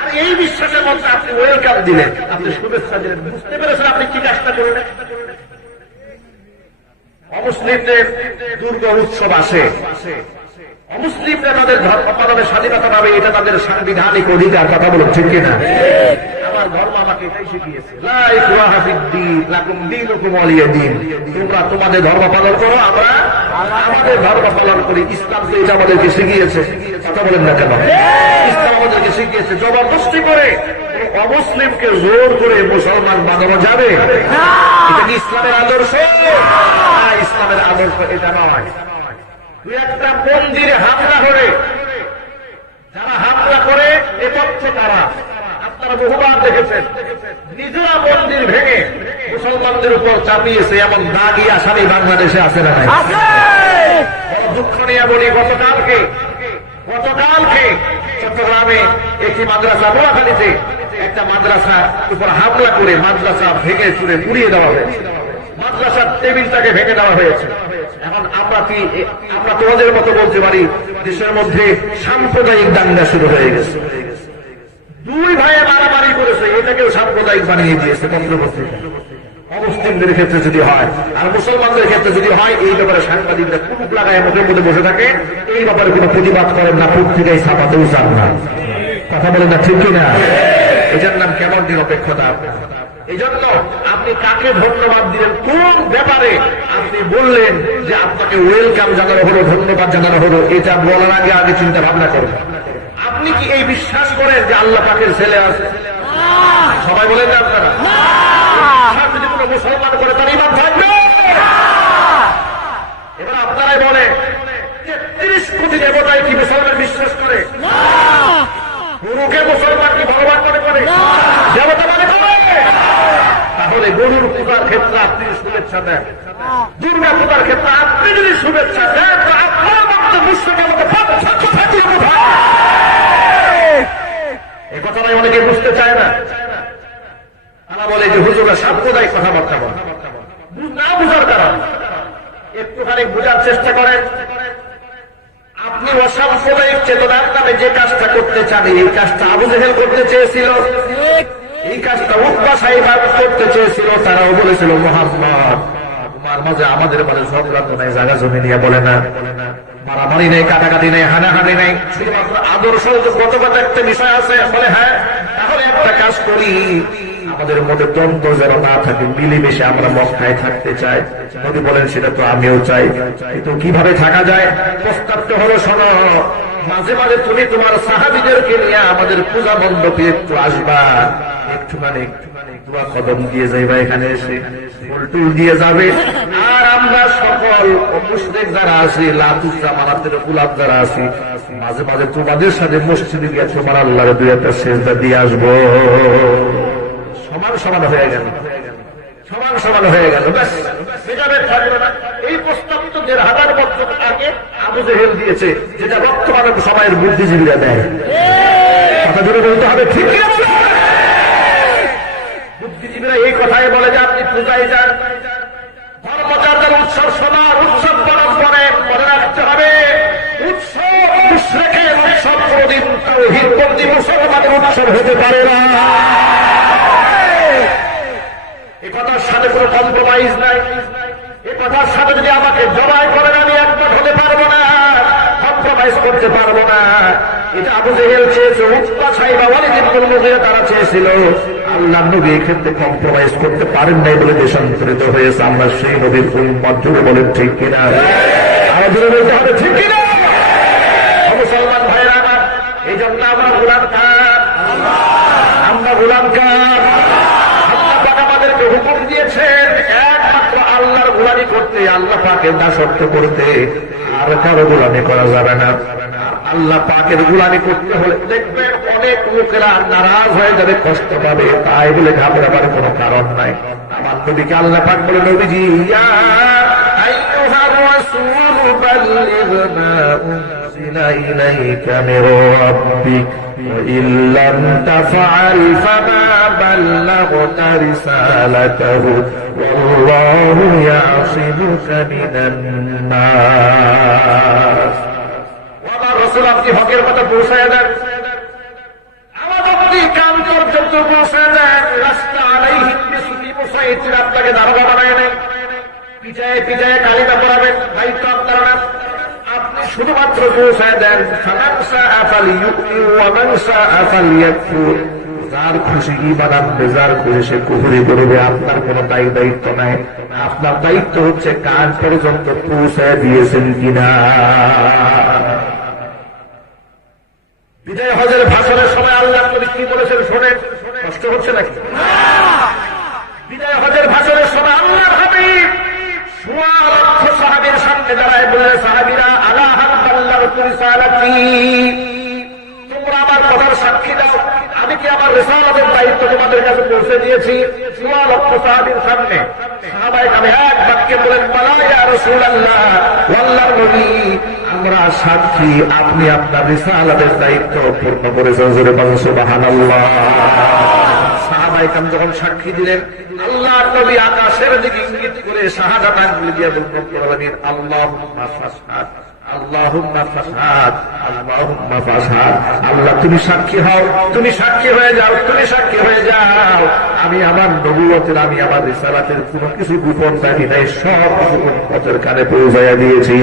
আর এই বিশ্বাসের মধ্যে আপনি ওয়েলকাম দিলেন, আপনি শুভেচ্ছা দিলেন, বুঝতে পেরেছেন আপনি কি কাজটা করলেন? অমুসলিমদের দুর্গা উৎসব আসে, অমুসলিমরা তাদের ধর্ম পালনের স্বাধীনতা পাবে, এটা তাদের সাংবিধানিক অধিকার। কথা বলুন ঠিক কিনা? আমার ধর্ম আমাকে এটাই শিখিয়েছে, লা ইকরাহা ফিদ্দীন, লাকুম দীনুকুম ওয়ালিয়া দীন। তোমরা তোমাদের ধর্ম পালন করো, আমরা আমাদের ধর্ম পালন করি। ইসলাম তো এটা আমাদেরকে শিখিয়েছে। কথা বলেন না কেন? ইসলাম আমাদেরকে শিখিয়েছে। জবরদস্তি করে অমুসলিমকে জোর করে মুসলমান বানানো যাবে? এটা কি ইসলামের আদর্শ? ইসলামের আদর্শ এটা নয়। দুই একটা মন্দিরে হামলা করে, যারা হামলা করে এ পক্ষে তারা, আপনারা বহুবার দেখেছেন, নিজেরা মন্দির ভেঙে মুসলমানদের উপর চাপিয়েছে, এমন দাগি আসামি বাংলাদেশে আছে না? দুঃখ নিয়ে বলি, গতকালকে চট্টগ্রামে একটি মাদ্রাসা, নোয়াখালীতে একটা মাদ্রাসার উপর হামলা করে মাদ্রাসা ভেঙে চুরে পুড়িয়ে দেওয়া হয়েছে, মাদ্রাসার টেবিলটাকে ভেঙে দেওয়া হয়েছে। এখন আমরা তোমাদের মতো বলতে পারি দেশের মধ্যে সাম্প্রদায়িক দাঙ্গা শুরু হয়ে গেছে। দুই ভাইয়ে মারামারি করেছে, এটাকেও সাম্প্রদায়িক বানিয়ে দিয়েছে পত্রপত্রিকা। অমুসলিমদের ক্ষেত্রে যদি হয় আর মুসলমানদের ক্ষেত্রে যদি হয়, এই ব্যাপারে সাংবাদিকরা কুটুক লাগায় মুখের মধ্যে বসে থাকে, এই ব্যাপারে কোনো প্রতিবাদ করেন না, পত্রিকায় ছাপাতেও চান না। কথা বলেন না ঠিক কিনা? এটার নাম কেমন নিরপেক্ষতা? এই জন্য আপনি কাকে ধন্যবাদ দিলেন, কোন ব্যাপারে আপনি বললেন যে আপনাকে ওয়েলকাম জানানো হলো, ধন্যবাদ জানানো হলো, এটা বলার আগে আগে চিন্তা ভাবনা করুন। আপনি কি এই বিশ্বাস করেন যে আল্লাহ পাকের ছেলে আছে? সবাই বলেন না আপনারা? যদি কোনো মুসলমান করে তার ইমান থাকবে? এবার আপনারাই বলেন ৩৩ কোটি দেবতায় কি মুসলমান বিশ্বাস করে? গুরুকে মুসলমান কি ভগবান মনে করে? দেবতা মনে করে? তাহলে গরুর পূজার ক্ষেত্রে আপনি শুভেচ্ছা দেন, দুর্গা পূজার ক্ষেত্রে আপনি যদি শুভেচ্ছা দেন, তো আপনার মধ্যে বিশ্বকে মধ্যে পার্থক্য থাকলে কোথায়? এ কথাটাই অনেকে বুঝতে চায় না। তারা বলে যে হুজুরা সাম্প্রদায়িক কথাবার্তা বলে, না বুঝার কারণ একটুখানি বোঝার চেষ্টা করেন। আপনি অসাম্প্রদায়িক চেতনার নামে যে কাজটা করতে চান, এই কাজটা আবু জেহেল করতে চেয়েছিল, এই কাজটা উতবা সাহেব করতে চেয়েছিল, তারাও বলেছিল মুহাম্মদ তোমার মাঝে আমাদের মাঝে ঝগড়া তো নাই, জায়গা জমি নিয়ে বলে না। মারামারি নেই, কাটাকাটি নেই, হানাহানি নেই, শুধুমাত্র আদর্শগত একটা বিষয় আছে। বলে হ্যাঁ, তাহলে একটা কাজ করি, আমাদের মধ্যে দ্বন্দ্ব যেন না থাকে, মিলেমিশে আমরা মক্কায় থাকতে চাই। নবী বলেন সেটা তো আমিও চাই, কিন্তু কিভাবে থাকা যায়? প্রস্তাবটা হলো, শোনো, মাঝে মাঝে তুমি তোমার সাহাবীদেরকে নিয়ে আমাদের পূজা মণ্ডপে একটু আসবা, একটুখানি দোয়া কদম দিয়ে যাইবা, এখানে এসে ফুল টুল দিয়ে যাবে। আর আমরা সকল মুশরিক যারা আছি, লাতুসা মানাতের গোলাপ যারা আছি, মাঝে মাঝে তোমাদের সাথে মসজিদে গিয়ে তোমার আল্লাহর দুই একটা সেজদা দিয়ে আসবো। সমান সমান হয়ে গেল, সমান সমান হয়ে গেল, ব্যাস ভেদাভেদ থাকলো না। এই প্রস্তাব তো ১,৫০০ বছর আগে আবু জেহেল দিয়েছে, যেটা বর্তমানে সময়ের বুদ্ধিজীবীরা দেয়। কথা জুড়ে বলতে হবে, ঠিক কি না? বুদ্ধিজীবীরা এই কথাই বলে যে আপনি পূজায় যান, ধর্মযাত্রার উৎসব সবার উৎসব পালন করেন, মনে রাখতে হবে উৎসব মুশরিকের উৎসব কোনদিন তাওহীদপন্থী মুসলমানের উৎসব হতে পারে না। এ কথার সাথে কোনো কম্প্রোমাইজ নাই। এ কথার সাথে যদি আমাকে জবাই করেন, আমি একমত হতে পারবো না, কম্প্রোমাইজ করতে পারবো না। এটা আবু জেহেল চেয়েছে, উতবা সাইবা ওয়ালিদ ইবনুল মুগীরা তারা চেয়েছিল। আল্লাহর নবী এই ক্ষেত্রে কম্প্রোমাইজ করতে পারেন নাই বলে দেশান্তরিত হয়েছে। আমরা সেই নবীর উম্মত, জুড়ে বলেন ঠিক কিনা? আরো জুড়ে বলতে হবে, ঠিক কিনা? মুসলমান ভাইরা আমার, এই জন্য আমরা গোলাম কার? আমরা গোলাম কার? আল্লাহ পাক আমাদেরকে হুকুম দিয়েছেন একমাত্র আল্লাহর গোলামি করতে, আল্লাহ পাকের দাসত্ব করতে, আর কারো গোলামি করা যাবে না। আল্লাহ পাকের গোলামি করতে হলে দেখবেন অনেক লোকেরা নারাজ হয়ে যাবে, কষ্ট পাবে, তাই বলে ঘাবড়াবার কোনো কারণ নাই। আমার নবীকে আল্লাহ পাক বলে, নবীজি ইয়া আইয়ুহার রাসূল বাল্লিগ মা উনজিলা ইলাইকা মির রাব্বিক ওয়া ইল্লাম তাফআল ফামা বাল্লাগতা রিসালাতাহু ওয়াল্লাহু ইয়াসিমুকা মিনান নাস। রাসূল আপনি হকের কথা পৌঁছায় দেন, আমার আপনি কান পর্যন্ত পৌঁছায় দেন। রাস্তা আলাইহিম বিসুফি মুসাইতির আপনাকে দারোগা বানায় নেন, পিছায় পিছায় কালিমা পড়াবেন, দায়িত্ব আপনার না। আপনি শুধুমাত্র পৌঁছায় দেন। ফামান শাআ ফালিয়ুমিন ওয়া মান শাআ ফালিয়াকফুর। যার খুশি ঈমান আনবে, যার খুশি সে কুফরি করবে। আপনার কোনো দায়িত্ব নাই। আপনার দায়িত্ব হচ্ছে কান পর্যন্ত পৌঁছায় দিয়েছেন কিনা। বিদায় হজের ভাষণের সময় আল্লাহ নবী কি বলেছেন শোনেন, কষ্ট হচ্ছে নাকি? বিদায় হজের ভাষণের সময় আল্লাহ হাবিব ১৬ লক্ষ সাহাবীর সামনে দাঁড়ায় বললেন, সাহাবীরা আলা হাল বাল্লাগতু রিসালাতি, তোমরা আমার কথার সাক্ষী দাও, আমি কি আমার রিসালাতের দায়িত্ব তোমাদের কাছে পৌঁছে দিয়েছি? ১৬ লক্ষ সাহাবীর সামনে সাহাবায়ে কেরাম এক বাক্যে বলেন, বালা ইয়া রাসূলুল্লাহ, আল্লাহর নবী আমরা সাক্ষী আপনি আপনার রিসালাতের দায়িত্ব পূর্ণ করেছেন। জোরে বলেন সুবহানাল্লাহ। সাহাবায়ে কেরাম যখন সাক্ষী দিলেন, আল্লাহর নবী আকাশের দিকে ইঙ্গিত করে শাহাদাত আঙ্গুল দিয়ে বললেন, আমিন, আল্লাহুম্মা ফাশহাদ, আল্লাহুম্মা ফাশহাদ, আল্লাহুম্মা ফাশহাদ। আল্লাহ তুমি সাক্ষী হও, তুমি সাক্ষী হয়ে যাও, তুমি সাক্ষী হয়ে যাও, আমি আমার নবুয়তের, আমি আমার রিসালাতের কোনো কিছু গোপন রাখি নাই, সব কিছু উম্মতের কানে পৌঁছাইয়া দিয়েছি।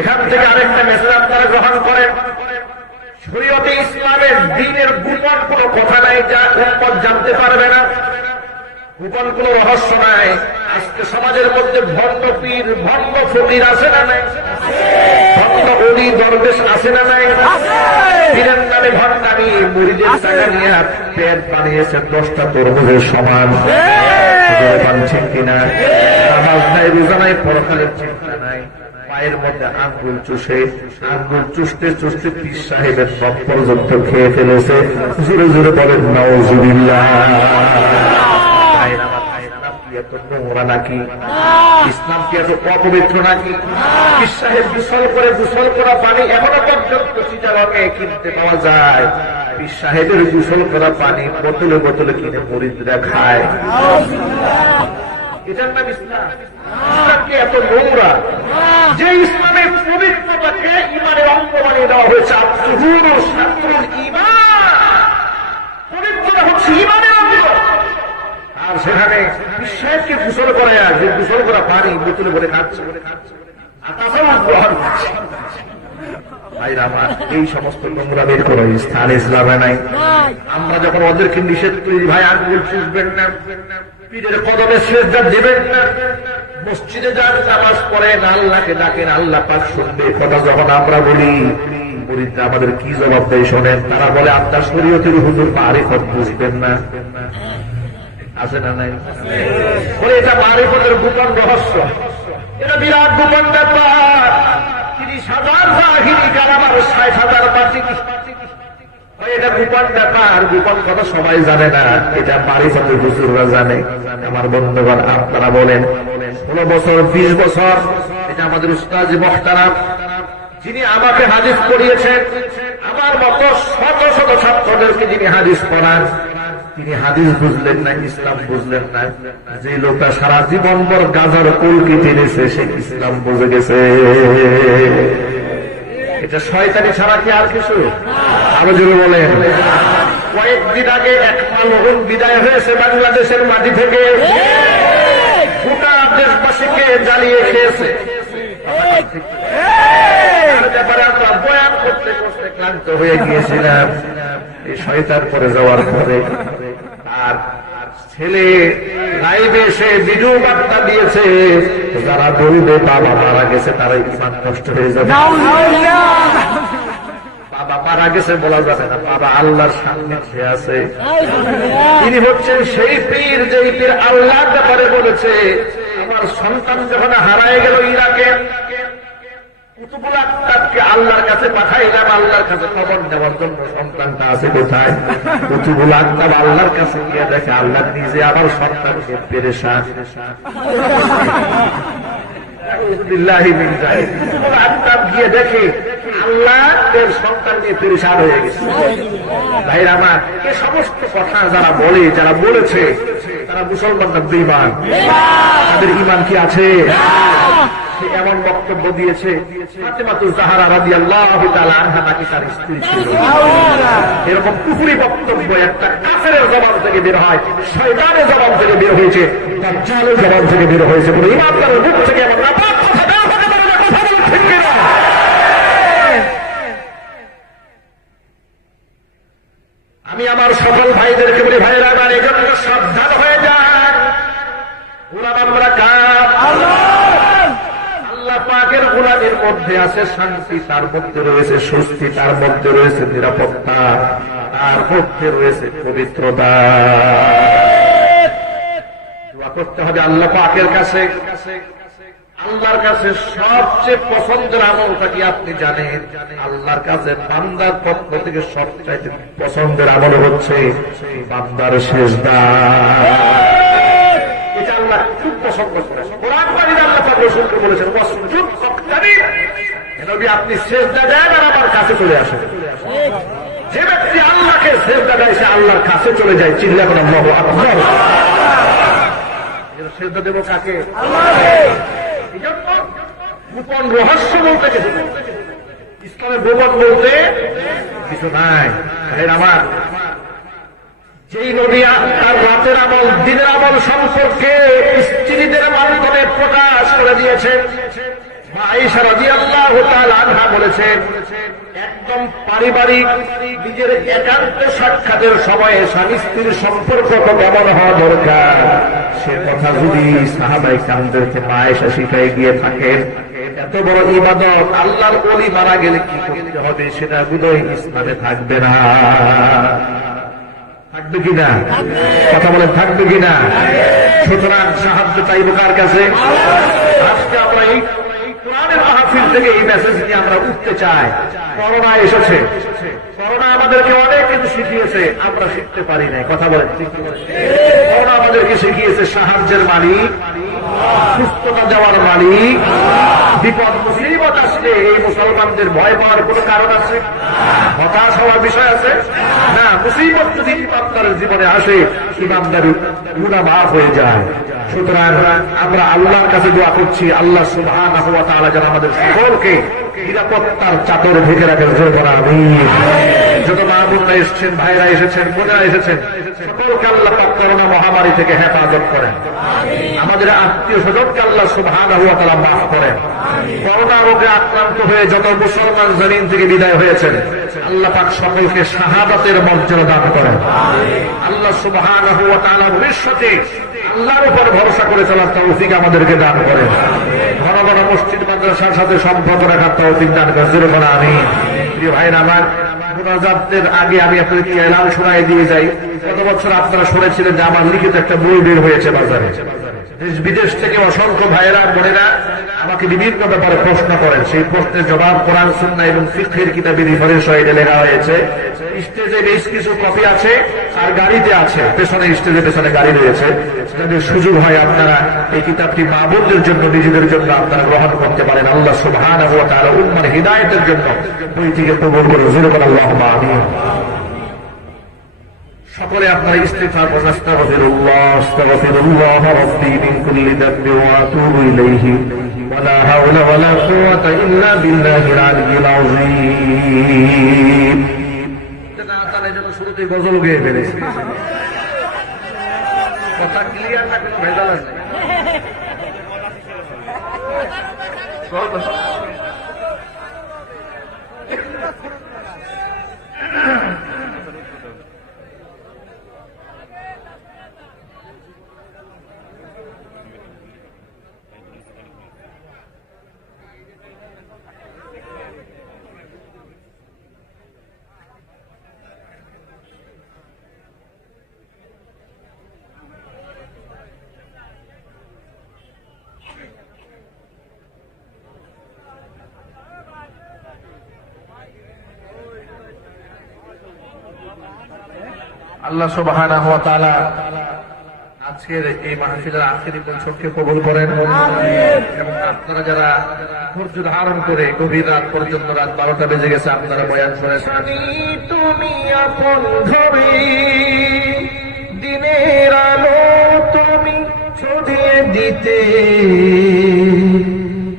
এখান থেকে আরেকটা মেসেজ আপনারা গ্রহণ করেন, শরীয়তে ইসলামের দ্বীনের গোপন কোনো কথা নাই যা উম্মত জানতে পারবে না, গোপন কোন রহস্য নাই। আজকে সমাজের মধ্যে ভণ্ড পীর, ভণ্ড ফকির আছে না নাই? ভণ্ড অলি দরবেশ আছে না নাই? পীরের নামে ভণ্ডামি, মুরিদের টাকা নিয়ে পেট বানিয়েছে 10টা তরমুজের সমান। ঠিক কিনা? নামাজ নাই, রোজা নাই, পরকালের চিন্তা নাই, পায়ের মধ্যে আঙ্গুল চুষে, আঙ্গুল চুষতে চুষতে পীর সাহেবের সব পর্যন্ত খেয়ে ফেলেছে। জোরে জোরে বলেন নাউজুবিল্লাহ। এত নোংরা নাকি? ইসলাম কি এত অপবিত্র নাকি? পীর সাহেব গোসল করা পানি এখনো পর্যন্ত চিটাগংয়ে কিনতে পাওয়া যায়। পীর সাহেবের গোসল করা পানি বোতলে বোতলে কিনে মুরিদরা খায়। এটার নাম ইসলাম? ইসলাম কি এত নোংরা যে ইসলামের পবিত্রতাকে ইমানের অঙ্গ বানিয়ে দেওয়া হয়েছে? পবিত্রতা হচ্ছে ইমানের অঙ্গ। আর সেখানে পীর সাহেবকে গোসল করায়, যে গোসল করা পানি বোতলে ভরে খাচ্ছে। তাছাড়া গ্রহণ করছে। ভাইরা আমার, এই সমস্ত নোংরা বের করে স্থান ইসলামে নাই। আমরা যখন ওদেরকে নিষেধ করি, ভাই আঙ্গুল চুষবেন না, পীরের কদমে সেজদা দিবেন না, মসজিদে যান, নামাজ পড়েন, আল্লাহকে ডাকেন, আল্লাহ পাক শুনবে, কথা যখন আমরা বলি, মুরিদরা আমাদের কি জবাব দেয় শোনেন। তারা বলে আপনার শরীয়তের হুজুর মারিফত বুঝবেন না। আছে না নাই? বলে এটা মারিফতের গোপন রহস্য, এটা বিরাট গোপন ব্যাপার। 30,000 জাহিরি কালামার 60,000 বাতিল। এটা গোপন ব্যাপার, গোপন কথা সবাই জানে না, এটা মারিফতের হুজুররা জানে। আমার বন্ধুগণ, আপনারা বলেন 16 বছর 20 বছর, এটা আমাদের উস্তাদ মুহতারাম, যিনি আমাকে হাদিস পড়িয়েছেন, আমার মতো শত শত ছাত্রদেরকে যিনি হাদিস পড়ান, তিনি হাদিস বুঝলেন না, ইসলাম বুঝলেন না। যে লোকটা সারা জীবন ভর গাজার কুলকি টেনেছে, সে ইসলাম বুঝে গেছে। এটা শয়তানি ছাড়া কি আর কিছু? আরো জোরে বলেন। কয়েকদিন আগে এক মালহন বিদায় হয়েছে বাংলাদেশের মাটি থেকে, গোটা দেশবাসীকে জ্বালিয়ে খেয়েছে। ব্যাপারে আমরা বয়ান করতে করতে ক্লান্ত হয়ে গিয়েছিলাম। এই শয়তান করে যাওয়ার পরে আর ছেলে লাইভে এসে ভিডিও বার্তা দিয়েছে, যারা বলবে বাবা মারা গেছে তারা ইমান নষ্ট হয়ে যাবে। বাবা মারা গেছে বলা যাবে না, বাবা আল্লাহর সান্নিধ্যে আছে। তিনি হচ্ছেন সেই পীর, যেই পীর আল্লাহর ব্যাপারে বলেছে, আমার সন্তান যখন হারায় গেল ইরাকে, কুতুবুল আকতাবকে আল্লাহর কাছে পাঠাইলাম, আল্লাহর কাছে খবর নেওয়ার জন্য সন্তানটা আছে কোথায়। কুতুবুল আকতাব আল্লাহর কাছে গিয়ে দেখে আল্লাহ নিজে আবার সন্তানকে পেরেশান। কুতুবুল আকতাব গিয়ে দেখে আল্লাহ এর সন্তান নিয়ে পেরেশান হয়ে গেছে। ভাইরা আমার, এ সমস্ত কথা যারা বলে, যারা বলেছে, তারা মুসলমানরা বেঈমান। তাদের ঈমান কি আছে? এমন বক্তব্য দিয়েছে, ফাতেমাতুজ জাহরা রাদিয়াল্লাহু তাআলা আনহা নাকি তার স্ত্রী ছিল। এরকম কুফরি বক্তব্য একটা কাফেরের জবান থেকে বের হয়, শয়তানের জবান থেকে বের হয়েছে, দাজ্জালের জবান থেকে বের হয়েছে। কোনো ইমানদারের মুখ থেকে এমন নাপাক কথা বের হতে পারে না। কথা বলেন ঠিক কিনা? আমি আমার সকল ভাইদেরকে বলি, ভাইরা আমার, এই জন্য সাবধান হয়ে যান। আমরা কার? আল্লাহ পাকের গোলামের মধ্যে আছে শান্তি, তার মধ্যে রয়েছে স্বস্তি, তার মধ্যে রয়েছে নিরাপত্তা, তার মধ্যে রয়েছে পবিত্রতা। দোয়া করতে হবে আল্লাহ পাকের কাছে। আল্লাহর কাছে সবচেয়ে পছন্দের আমলটা কি আপনি জানেন? আল্লাহর কাছে বান্দার পক্ষ থেকে সবচাইতে পছন্দের আমল হচ্ছে বান্দার সিজদা। এটা আল্লাহ খুব পছন্দ করেন। কোরআন পানিতে আল্লাহ পাক রাসূলকে বলেছেন, ওয়াসজুদ ওয়াক্তারিব, নবী আপনি সিজদা দেন আর আমার কাছে চলে আসেন। যে ব্যক্তি আল্লাহকে সিজদা দেয় সে আল্লাহর কাছে চলে যায়। চিল্লা করে আল্লাহু আকবার। সিজদা দেব কাকে? আল্লাহকে। এই জন্য গোপন রহস্য বলতে কিছু, ইসলামের গোপন বলতে কিছু নাই। আমার যেই নবী তার রাতের আমল দিনের আমল সম্পর্কে স্ত্রীদের মাধ্যমে প্রকাশ করে দিয়েছে, আয়েশা রাদিয়াল্লাহু তাআলা আনহা বলেছেন, একদম পারিবারিক নিজের একান্ত সাক্ষাতের সময়ে স্বামী স্ত্রীর সম্পর্ক কেমন হওয়া দরকার সে কথা যদি সাহাবায়ে কেরামদেরকে আয়েশা শিখাই গিয়ে থাকেন, এত বড় ইবাদত আল্লাহর ওলি মারা গেলে কি করতে হবে সেটা বোধহয় ইসলামে থাকবে না। থাকবে কিনা? কথা বলেন, থাকবে কিনা? সুতরাং সাহায্য চাইব কার কাছে? আজকে আমরা এই কোরআনের মাহফিল থেকে এই মেসেজ নিয়ে আমরা উঠতে চাই। করোনা এসেছে, করোনা আমাদেরকে অনেক কিছু শিখিয়েছে, আমরা শিখতে পারি নাই। কথা বলেন, করোনা আমাদেরকে শিখিয়েছে সাহায্যের মালিক, সুস্থতা দেওয়ার মালিক। বিপদ মুসিবত আসলে এই মুসলমানদের ভয় পাওয়ার কোন কারণ আছে? হতাশ হওয়ার বিষয় আছে না। মুসিবত যদি ইমানদারের জীবনে আসে, ইমানদারি গুনাহ মাফ হয়ে যায়। সুতরাং আমরা আল্লাহর কাছে দোয়া করছি, আল্লাহ সুবহানাহু ওয়া তাআলা যেন আমাদের সকলকে নিরাপত্তার চাদর ঢেকে রাখেন। জোরে বলা আমিন। যত মা বোনরা এসেছেন, ভাইরা এসেছেন, বোনেরা এসেছেন, সকলকে আল্লাহ পাক করোনা মহামারী থেকে হেফাজত করেন। আমাদের আত্মীয় স্বজনকে আল্লাহ সুবহানাহু ওয়া তাআলা মাফ করেন। করোনা রোগে আক্রান্ত হয়ে যত মুসলমান জমিন থেকে বিদায় হয়েছেন, আল্লাহ পাক সকলকে শাহাদাতের মর্যাদা দান করেন। আল্লাহ সুবহানাহু ওয়া তাআলা ভবিষ্যতে আল্লাহর উপর ভরসা করে চলার তৌফিক আমাদেরকে দান করেন। ঘন ঘন মসজিদ মাদ্রাসার সাথে সম্পর্ক রাখার তৌফিক দান করেন। জোরে বলা আমিন। প্রিয় ভাইরা আমার, মুনাজাতের আগে আমি আপনাদেরকে এলান শোনায় দিয়ে যাই। গত বছর আপনারা শুনেছিলেন যে আমার লিখিত একটা বই বের হয়েছে বাজারে। দেশ বিদেশ থেকে অসংখ্য ভাইয়েরা বোনেরা আমাকে বিভিন্ন ব্যাপারে প্রশ্ন করেন। সেই প্রশ্নের জবাব কোরআন সুন্নাহ এবং ফিকহের কিতাবে রেফারেন্স সহ লেখা হয়েছে। স্টেজে বেশ কিছু কপি আছে আর গাড়িতে আছে, পেছনে স্টেজে পেছনে গাড়ি রয়েছে। যদি সুযোগ হয় আপনারা এই কিতাবটি মা বোনদের জন্য, নিজেদের জন্য আপনারা গ্রহণ করতে পারেন। আল্লাহ সুবহানাহু ওয়া তাআলা উম্মার হিদায়াতের জন্য বইটিকে কবুল করুন। জোরে বলেন আল্লাহুম্মা আমিন। সকলে আপনারা ইস্তিগফার করুন। আস্তাগফিরুল্লাহ আস্তাগফিরুল্লাহ রাব্বি মিন কুল্লি যামবি ওয়া আতুবু ইলাইহি ওয়া লা হাওলা ওয়া লা কুওয়াতা ইল্লা বিল্লাহিল আলিয়্যিল আযীম। তাহলে যেন শুরুতেই গজল গেয়ে ফেলেছে। কথা ক্লিয়ার না, কোনো ভেজাল আছে? আল্লাহ সুবহানাহু ওয়া তাআলা আজকের এই মাহফিলের আখিরি বৈঠককে কবুল করেন। এবং আপনারা যারা ধৈর্য ধারণ করে গভীর রাত পর্যন্ত, রাত 12টা বেজে গেছে, আপনারা বয়ান শুনেছেন। তুমি আপন ধরে দিনের আলো তুমি ছড়িয়ে দিতে,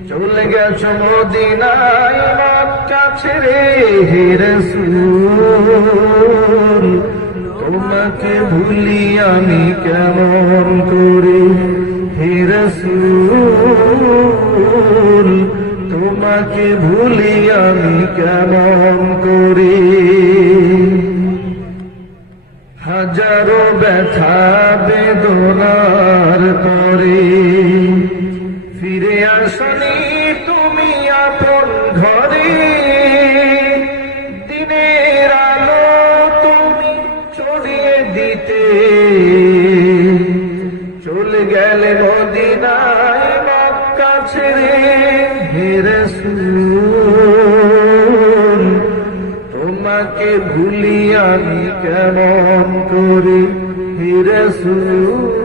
চলে গেছো মদিনায় মক্কা ছেড়ে হে রাসূল। তোমাকে ভুলি আমি কেমন করে হে রাসূল, তোমাকে ভুলি আমি কেমন করে। হাজারো ব্যথা বেদনার পরে ফিরে আসনি তুমি আপন ঘরে, দিনের আলো তুমি ছড়িয়ে দিতে, চলে গেলে মদিনায় মক্কা ছেড়ে হে রাসূল। তোমাকে ভুলি আমি কেমন করে হে রাসূল।